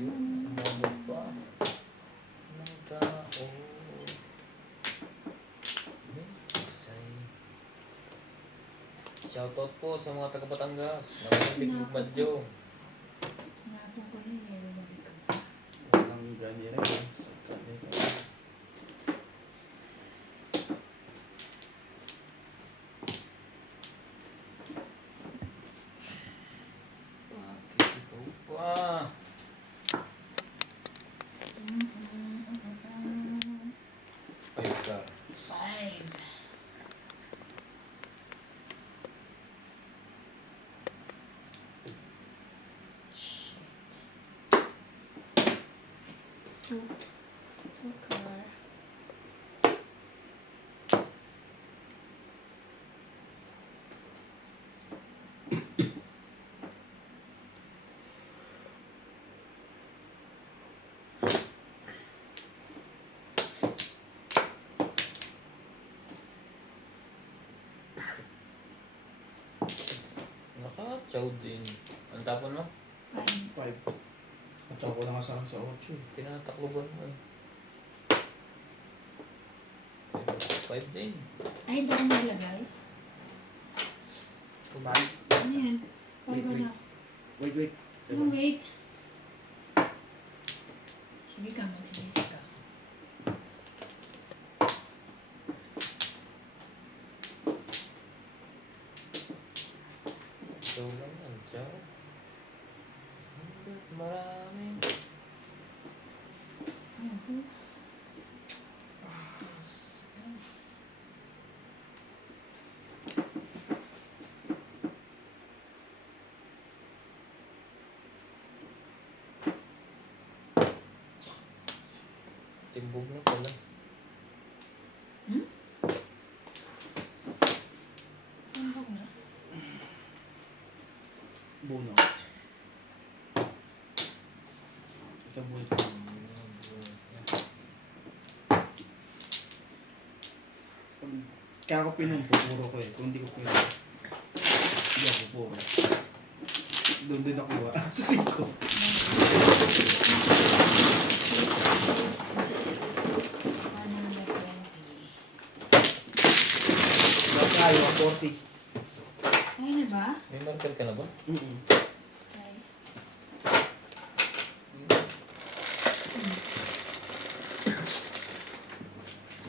Yung mga ba ng tao. Minsay. Shoutout po sa mga taga Batangas. Nakapit Bugmadyo. Napong ko rin eh. Walang ganira yun. Sa kanila. Bakit ikaw pa? Ayos ka. 5. Two car. Naka-chow din. Ang tapon mo? 5. 5. At saka ko nakasama sa 8 eh. Tinatakloban mo eh. 5 din. Ay, hindi ako nalagay. Kumain. Ano yan? 5 ano? Wait, wait. Anong wait? Sige ka, magsisisi ka. So lang ang chow. Hanggat marami. Ano? Timbog na pala. Tumbok na. Buno. Ito buhay ko. Kaya ako pinumpo, puro ko eh. Kung hindi ko pinumpo, hindi ako puro. Doon din nakuha. Sa 5. 120. Basta ayaw, 40. Ay na ba? May marker ka na ba? Ay.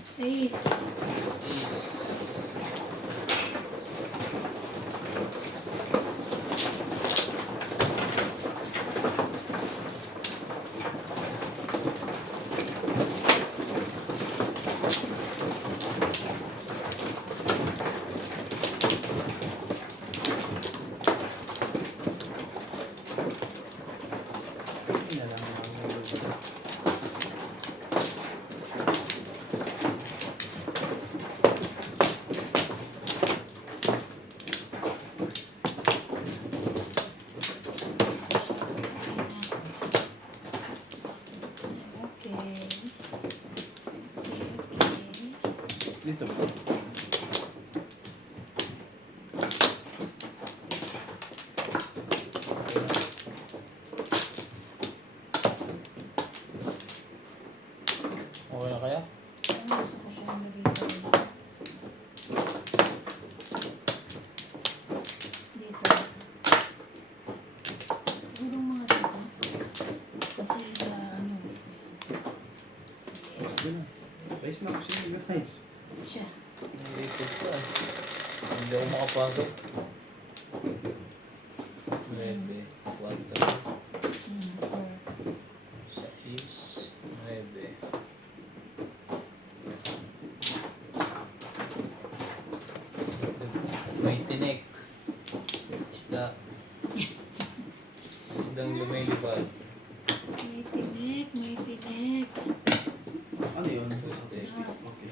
Seis. Is. Dito ba? Okay na kaya? Ano gusto ko siya lagay sa dito. Siguro mga dito. Kasi sa ano. Yes. Ayos na ako siya guys. Siya. Dito pa. Hindi ako makapasok. 9, 4, Or 6, 9. May tinik. Isda. Isdang lumilipad. may tinik, may tinik. Ano yun? Yes. Okay.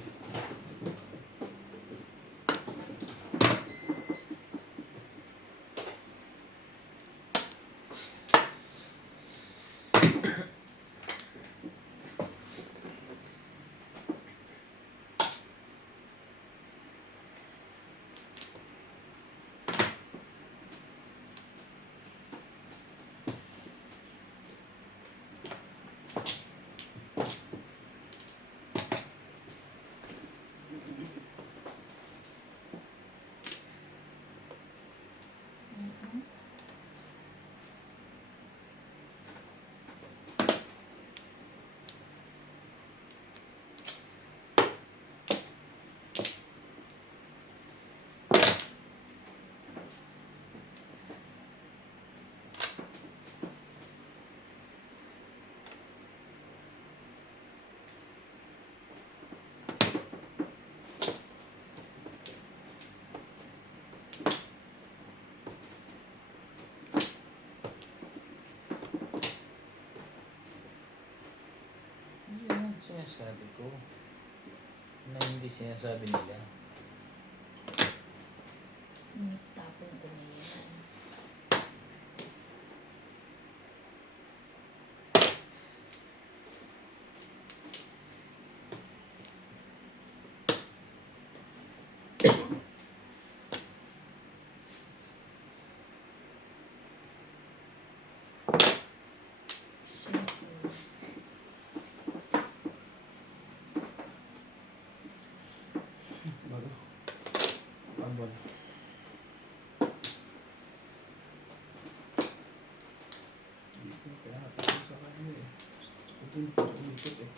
Yan ang sinasabi ko. Na hindi sinasabi nila. Tapon ko na yan. Simple. Bago. Ambon. Hindi ko kailangan tapos sa kanya eh. Gusto ko din umikot eh.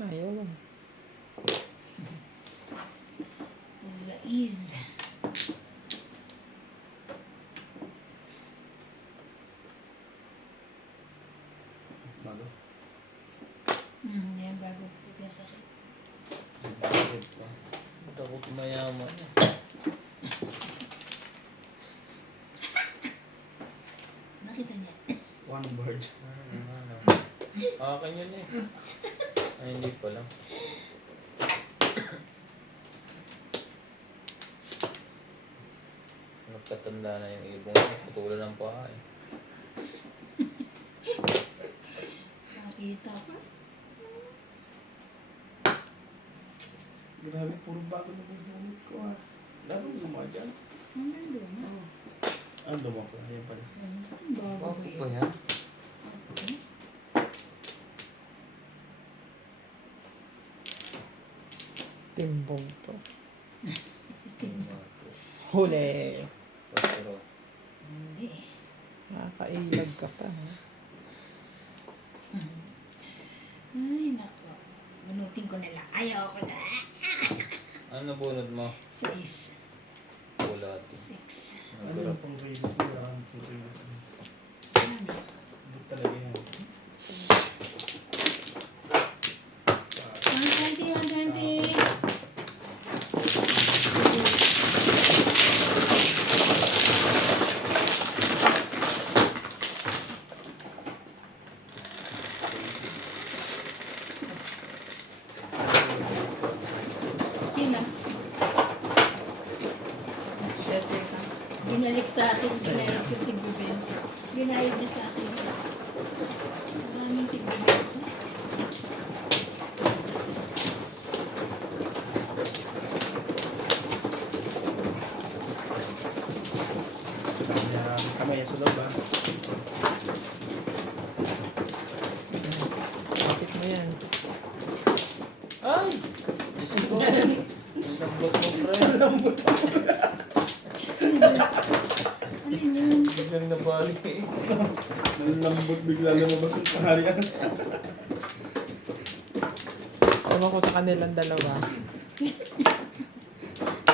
Ayaw ah. Zaiz. Bago. Yan bago. Ito yung sakit. Bakit pa? Ba't ako tumayaman? Nakita niya. One bird. Akin yun eh. Ay, hindi pala. Nagkatanda na yung ibong ko. Putulan ng paa eh. Nakita ka? Grabe, puro bago na bubunot ko ah. Lalo gumawa dyan. Ang nandun. Ano mo pa? Ayan pala. Bago Bago ba ba yun? yan? Okay. Timbog to. Bago. Huli. Pero, Hindi. Nakakailag ka pa. Ha? Ay, nako. Bunutin ko na lang. Ayaw ko na. ano nabunod mo? 6. Wala. 6. Ano yung pang release mo? Parang puro release mo. Ano? Ba't talaga yan? 120, 120. Binalik sa akin, binayad yung tigbibenta. Binayad niya sa akin. Maraming tigbibenta. Kaya kamay yan sa loob ah. Bakit mo yan? Ay! Diyos ko. Ang lambot mo, friend. Alin yun? Biglang nabalik eh. Nalambot bigla lumabas yung kaharian. Ewan ko sa kanilang dalawa.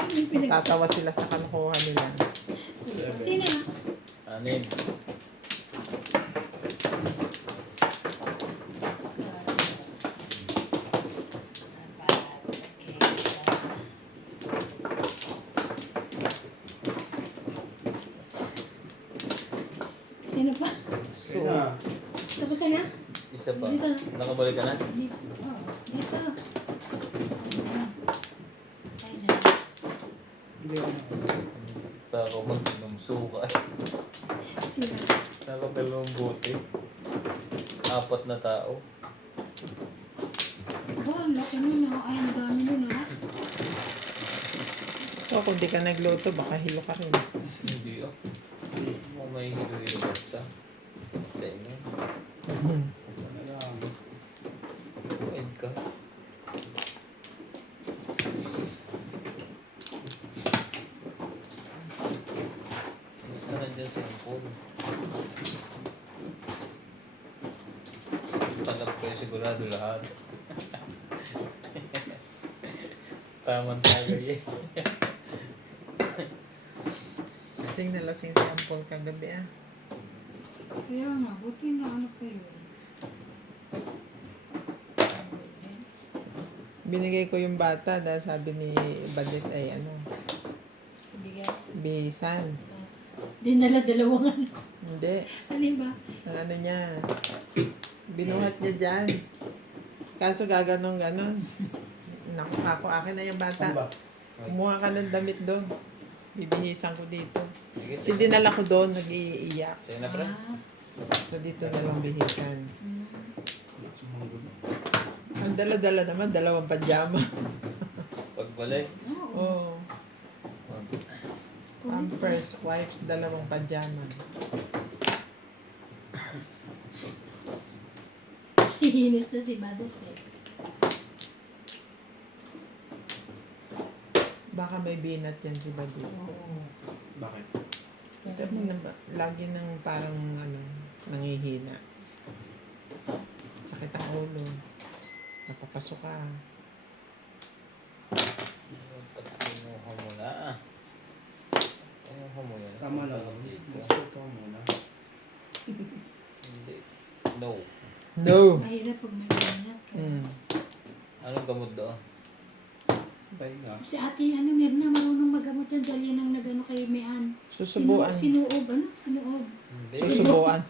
Yung pinagsabi. Tatawa sila sa kanukuha nila. Sino? Anim. Sino pa? So, Kaya na. Tapos ka na? Isa pa. Dito. Nakabalik ka na? Dito. Oh, dito. Ay, Hindi ako na. Pa ako magmamsuka. sino? Nakapalong buti. 4 na tao. Oh, ang laki nun ah. Ay, ang dami nun ah. so, kung di ka nagluto, baka hilo ka rin. Hindi ah. Mo may hilo-hilo basta. Sa inyo. Ano lang. Kumain ka. Basta nandiyan sa phone. Tanggap ko yung sigurado lahat. Taman tayo eh. Lasing na lasing si Ampon kagabi ah. Kaya nga, buti na ano pa yun. Binigay ko yung bata dahil sabi ni Badit ay ano, Bigyan. bihisan. Dinala dalawang ano. Hindi. Ano yun ba? Ang ano niya, binuhat niya dyan. Kaso gaganong ganon. Naku, ako akin na yung Ano bata. ba? Kumuha ka ng damit doon. Bibihisan ko dito. Sige, Kasi dinala ko doon, nag-iiyak. Sige na, pre. Ah, So dito na lang bihisan. Sumanggol. Ang dala-dala naman, 2 pajama. Pagbalik. oo. Oh, Pampers, wipes, 2 pajama. Hihinis na si Badot eh. Baka may binat yan si Badit. Oo. Bakit? Ito mo na ba, lagi nang parang ano, nangihina. Sakit ang ulo. Napapasok ka. Kinuha mo na. Kinuha mo yan. Tama na lang. Dito. Ito muna. Hindi. No. No! Mahirap pag nag-ingat ka. Anong gamot doon? Pahinga. Si ate, ano, meron na marunong magamot yan dahil yan ang nagano kay Mayan. Susubuan. Sinuob, ano? Sinuob. Hindi. Susubuan.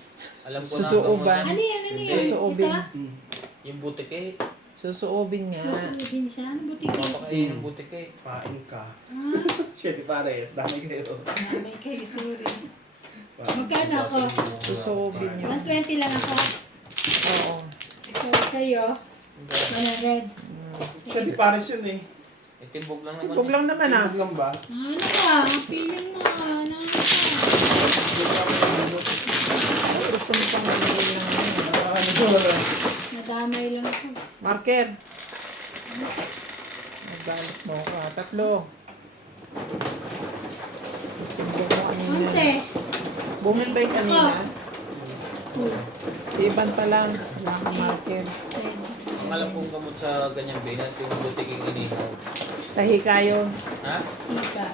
Alam ko Susuuban. na ang Ano yan, ano Hindi. yan? Susuobin. Ito? yung butik eh. Susuobin nga. Susuobin siya? Ano butiki? Papakain ng butik eh. Pain ka. Ah, Shit, pares. Dami kayo. may kayo, sorry. Pain. Magkano ako? Susuobin niya. 120 lang ako. Oo. Ikaw kayo, 100. Shit, pares yun eh. Itimbog lang naman. Huwag lang naman ah. Huwag lang ba? Ano ka? Feeling mo, ano ka? Gusto mo pang nagawin lang yan. Nadamay lang ako. Marker. Nagalit mo ka. 3. Tingnan mo kanina. 11. Bumintay kanina. Oh. Si Ivan pa lang. Wala kang marker. 10. Ang alam kong gamot sa ganyang binat, yung butik yung inihaw. Sa hikayo. Ha? Ika.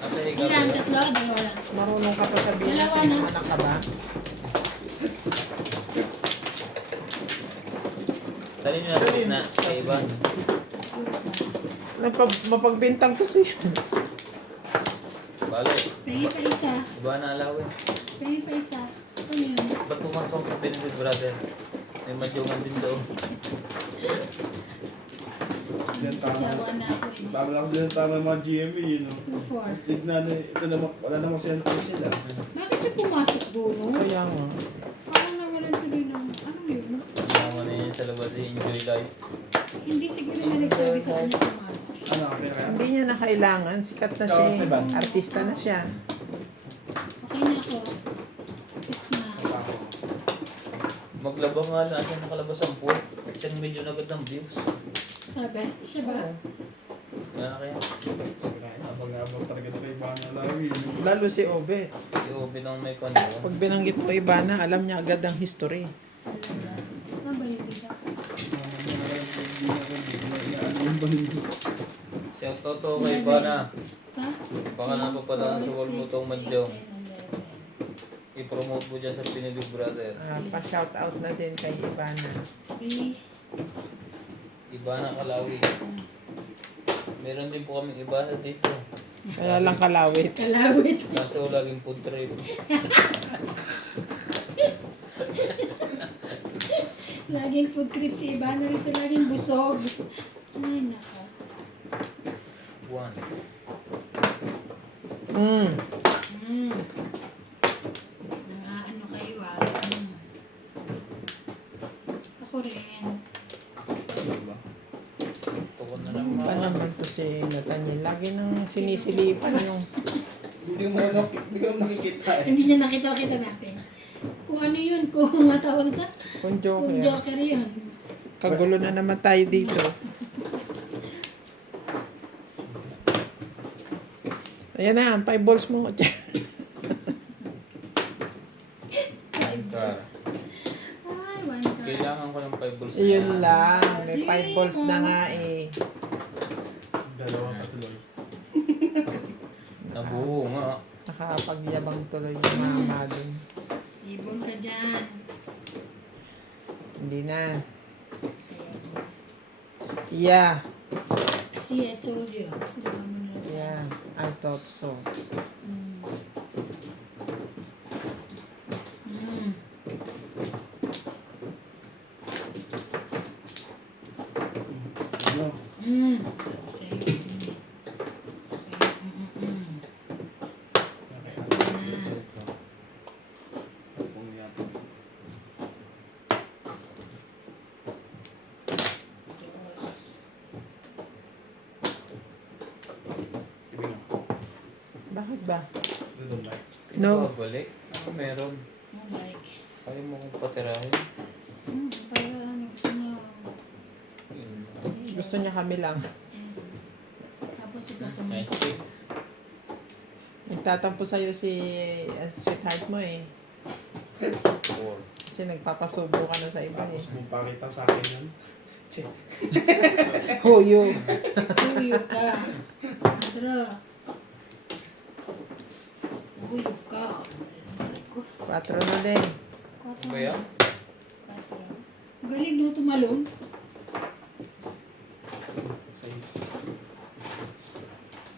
Nasa higa ba Ilan? yun? Tatlo? Dalawa lang. Marunong ka pa sabihin. Dalawa May na. anak ka ba? Dali nyo natin na sa Ivan. Siguro sa... Mapagbintang to siya. Bale. Pengi pa isa. Iba na alaw eh. Pengi pa isa. Saan yun? Ba't pumasok sa Benedict brother? May madyungan din daw. Yan, tama. Sasawa na ako eh. Tama lang sila tama yung mga GMA, yun, no? 2-4. Sleep na, ito naman, wala namang center sila. Bakit siya pumasok doon? No? Kaya nga. Parang nawalan tuloy ng, ano yun? Tama na yun sa labas, enjoy life. Hindi siguro may nagsabi sa kanya pumasok siya. Ano, pera? Hindi niya na kailangan. Sikat na siya. Ikaw, Evan. Artista na siya. Okay na ako. Peace na. Maglaba nga lang, siya nakalabas ang pool. 1 million agad ng views. Sabi, siya ba? Kaya Abang-abang talaga ito kay Bana Lawi. Lalo si Obe. si Obi nang may kondo. Pag binanggit mo Ivana, alam niya agad ang history. Talaga. Ano ba yun dito? Siya toto kay Bana. Ha? Baka napapadaan sa wall mo tong madyong. I-promote mo dyan sa Pinoy Big Brother. Pa-shout out na din kay Ivana. 3. Iba na Kalawi. Meron din po kaming iba na dito. Kaya lang kalawit. Kalawit. Kaso laging food trip. Laging food trip si Ivana rito. Laging busog. Ay, nako. 1. Mm. Ano kayo ah. Ako rin. Tukon na Pa naman. naman to si Nathaniel. Lagi nang sinisilipan yung... Hindi ko nakikita eh. Hindi niya nakita natin. Kung ano yun, kung matawag na, Kung kung joker. joker yun. Kagulo na naman tayo dito. Ayan na, 5 balls mo. Tara. Ay, one card. Kailangan ko ng 5 balls. Yun lang. May 5 balls na nga eh. Dalawang katuloy. Nabuo nga. Nakapagyabang tuloy yung mama dun. Ibon ka dyan. Hindi na. Ayan. Yeah. See, I told you. Diba mo na sa... Yeah. I thought so. Mm. Mm. Ano? Mm. Sabi sa'yo. Mm. Mm. Dos. Bakit ba? No. No. Balik. Ano meron? Mo like. Kaya mo kong patirahin. Para ano gusto mo. Yun. Gusto niya kami lang. Tapos ipagkamu. Nice pick. Nagtatampo sa'yo si sweetheart mo eh. 4. Kasi nagpapasubo ka na sa iba eh. Tapos mo pakita sa akin yun. Che. Huyo. Huyo ka. Tara. Huyo ka. 4 na din. Quatro. Ba yan? Quatro. Galing no, tumalon. Sais.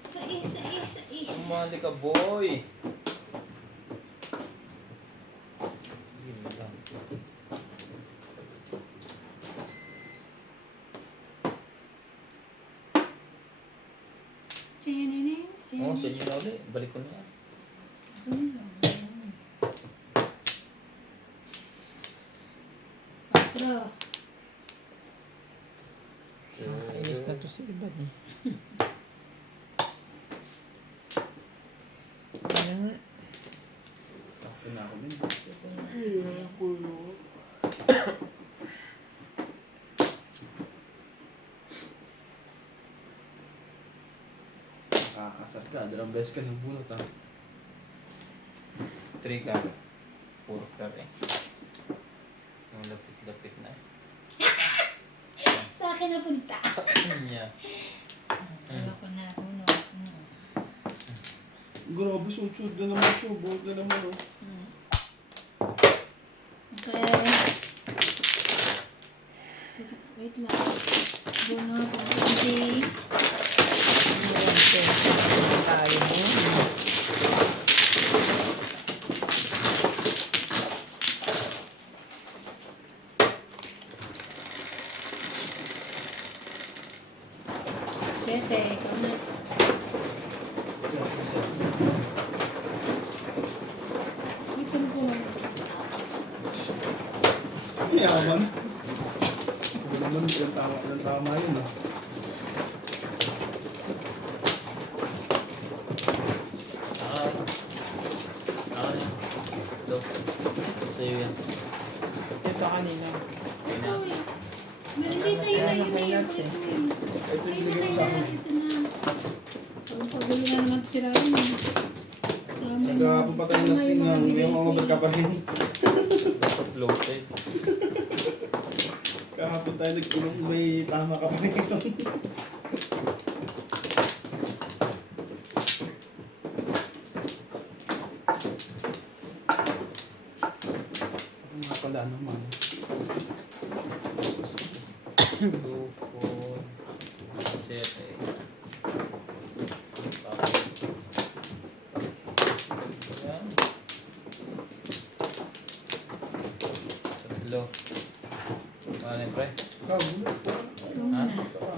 Sais. Umali ka, boy! Yun lang. Oh, sa inyo na ulit. Balik ko na yan. Quatro. Nakakainis na to si Iban eh. Kaya nga. Takot na ako din. Nakakasar ka. Dalawang beses ka ng bunot ha. 3 ka. 4 ka eh. Ang lapit-lapit na. Sa akin na punta. Sa kanya. Ayoko na. Uno. Grabe, sud na naman siya. Buhot na naman oh. Okay. Wait lang. Uno. Okay. Tayo mo. ikaw next. Ito na po naman. Yaman. Kung naman, ilang tama yun ah. Ito. Sa'yo yan. Ito kanina. Ito eh. Hindi sa'yo na yun eh. Ito eh. Ito yung Ayun na bigay mo sa kaya, akin. ito na. Ang pagulo na naman ito si Ryan eh. Tama yung Nagpapatay na sinang bigay yung ko over eh. ka pa rin. Ito floated. Kahapon tayo nagpunong may tama ka pa rin. Ako nga pala naman. 2, 4, 7. Yan. Tatlo. Ano yun, pre? Ikaw, muna. Ikaw muna. Isa pa.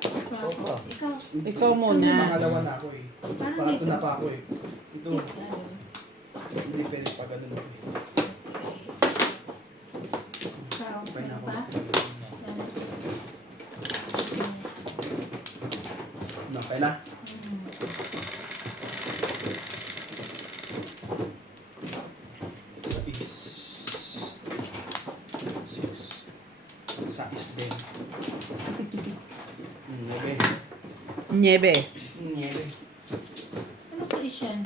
Ikaw. Opa. Ikaw. Ikaw muna. Pangalawa na ako eh. Parang Pangatlo dito. na pa ako eh. Ito, Ano? hindi pwede pa ganun eh. Ikaw. Okay na Ano ako. pa? Okay na. Hmm. Sais din. Niebe. Niebe. Niebe. Ano pa isyan?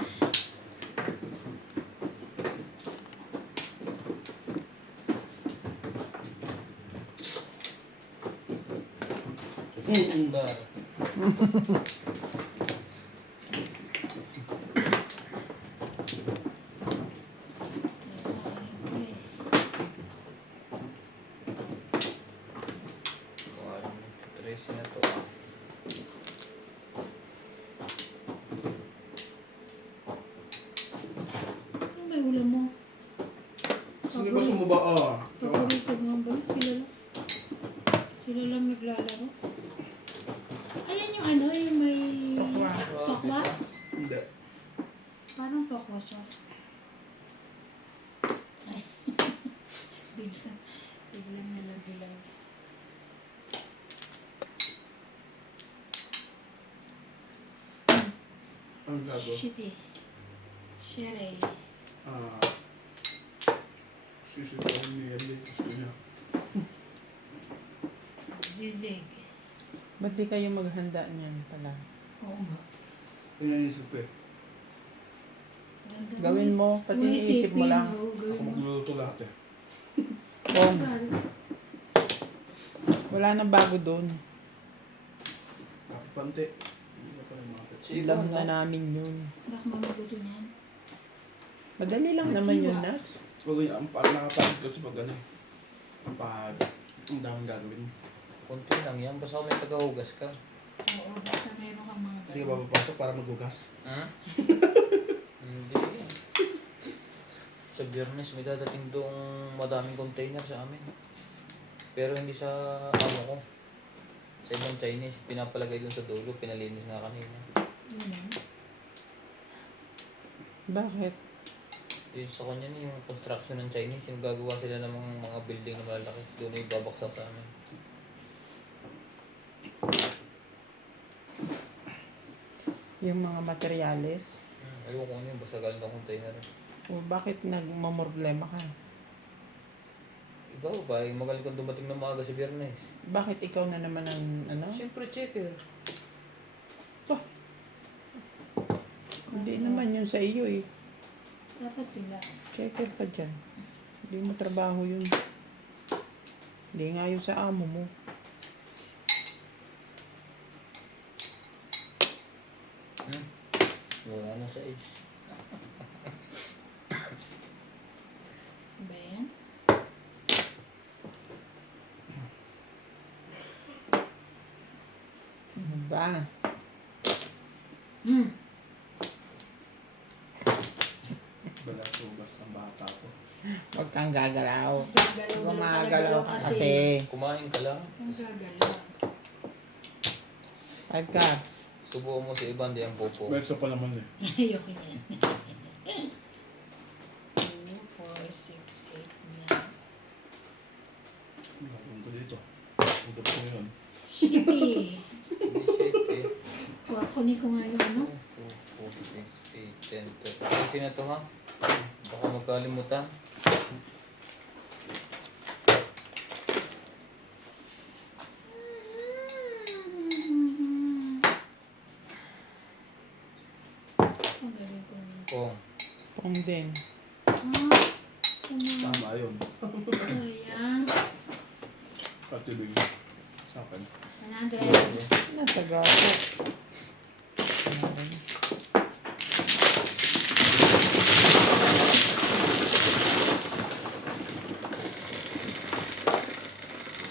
Dar. Trace na to. Ano may ulam mo? Sino ba sumuba? Ah. Paborito mo ba? Sila lang. Sila lang naglalaro. Ayan yung ano, yung may... Tokwa. Tokwa? Hindi. Parang tokwa siya. Ay. Biglang nalaglag. Ang gago. Shit eh. Shere. Ah. Sisipain niya yan. Gusto niya. Zizig. Ba't di kayo maghanda niyan pala? Oo nga. Ganyan yung isip ko eh. Ganda Gawin mo, pati Kung iniisip mo isipin, lang. oo, Ako gawin mo. magluluto lahat eh. Kung wala nang bago doon. Kapante. Hindi na pala makapit. Alam na namin yun. Bak maluto niyan. Madali lang naman yun, Nax. Huwag yun, ang parang nakapagod kasi pag ano eh. Pag ang daming gagawin mo. Kunti lang yan. Basta may tagahugas ka. Oo, basta meron kang mga Hindi ka ba papasok para maghugas? Hmm? Hindi. Sa Biyernes may dadating doong madaming container sa amin. Pero hindi sa amo ko. Sa ibang Chinese, pinapalagay dun sa dulo, pinalinis nga kanina. Yun. Bakit? Yung sa kanya yung construction ng Chinese, yung gagawa sila ng mga building na malaki. Doon yung babaksak sa amin. Yung mga materyales? Ayoko ko ano yun, basta galing ng container. O bakit nagmamroblema ka? Ikaw ba, yung magaling kang dumating ng maaga sa Biyernes. Bakit ikaw na naman ang ano? Siyempre, checker. Bah, hindi naman yun sa iyo eh. Dapat sila. Checker ka dyan. Hindi mo trabaho yun. Hindi nga yun sa amo mo. Wala na sa age. Ba yan? Ano ba? Hmm. Balat hugas ng bata ko. Huwag kang gagalaw. Gagalaw na Gumagalaw ka kasi. Kumain ka lang. Ang gagalaw. 5 ka. Subukan mo si Ivan, di ang popo. May isa pa naman eh. Ayoko yan. 2, 4, 6, 8, 9. Gagawin ko dito. Udap ko yun. Shit eh. Hindi shit eh. Kunin ko nga yung ano. 2, 4, 6, 8, 10, 12. Kasi na to ha? Baka magkalimutan. Ang gagawin ko yun. Kung. Pong din. Tama yun. Sayang. Katibig. Sa akin. 100. Nasa gato. Ano rin.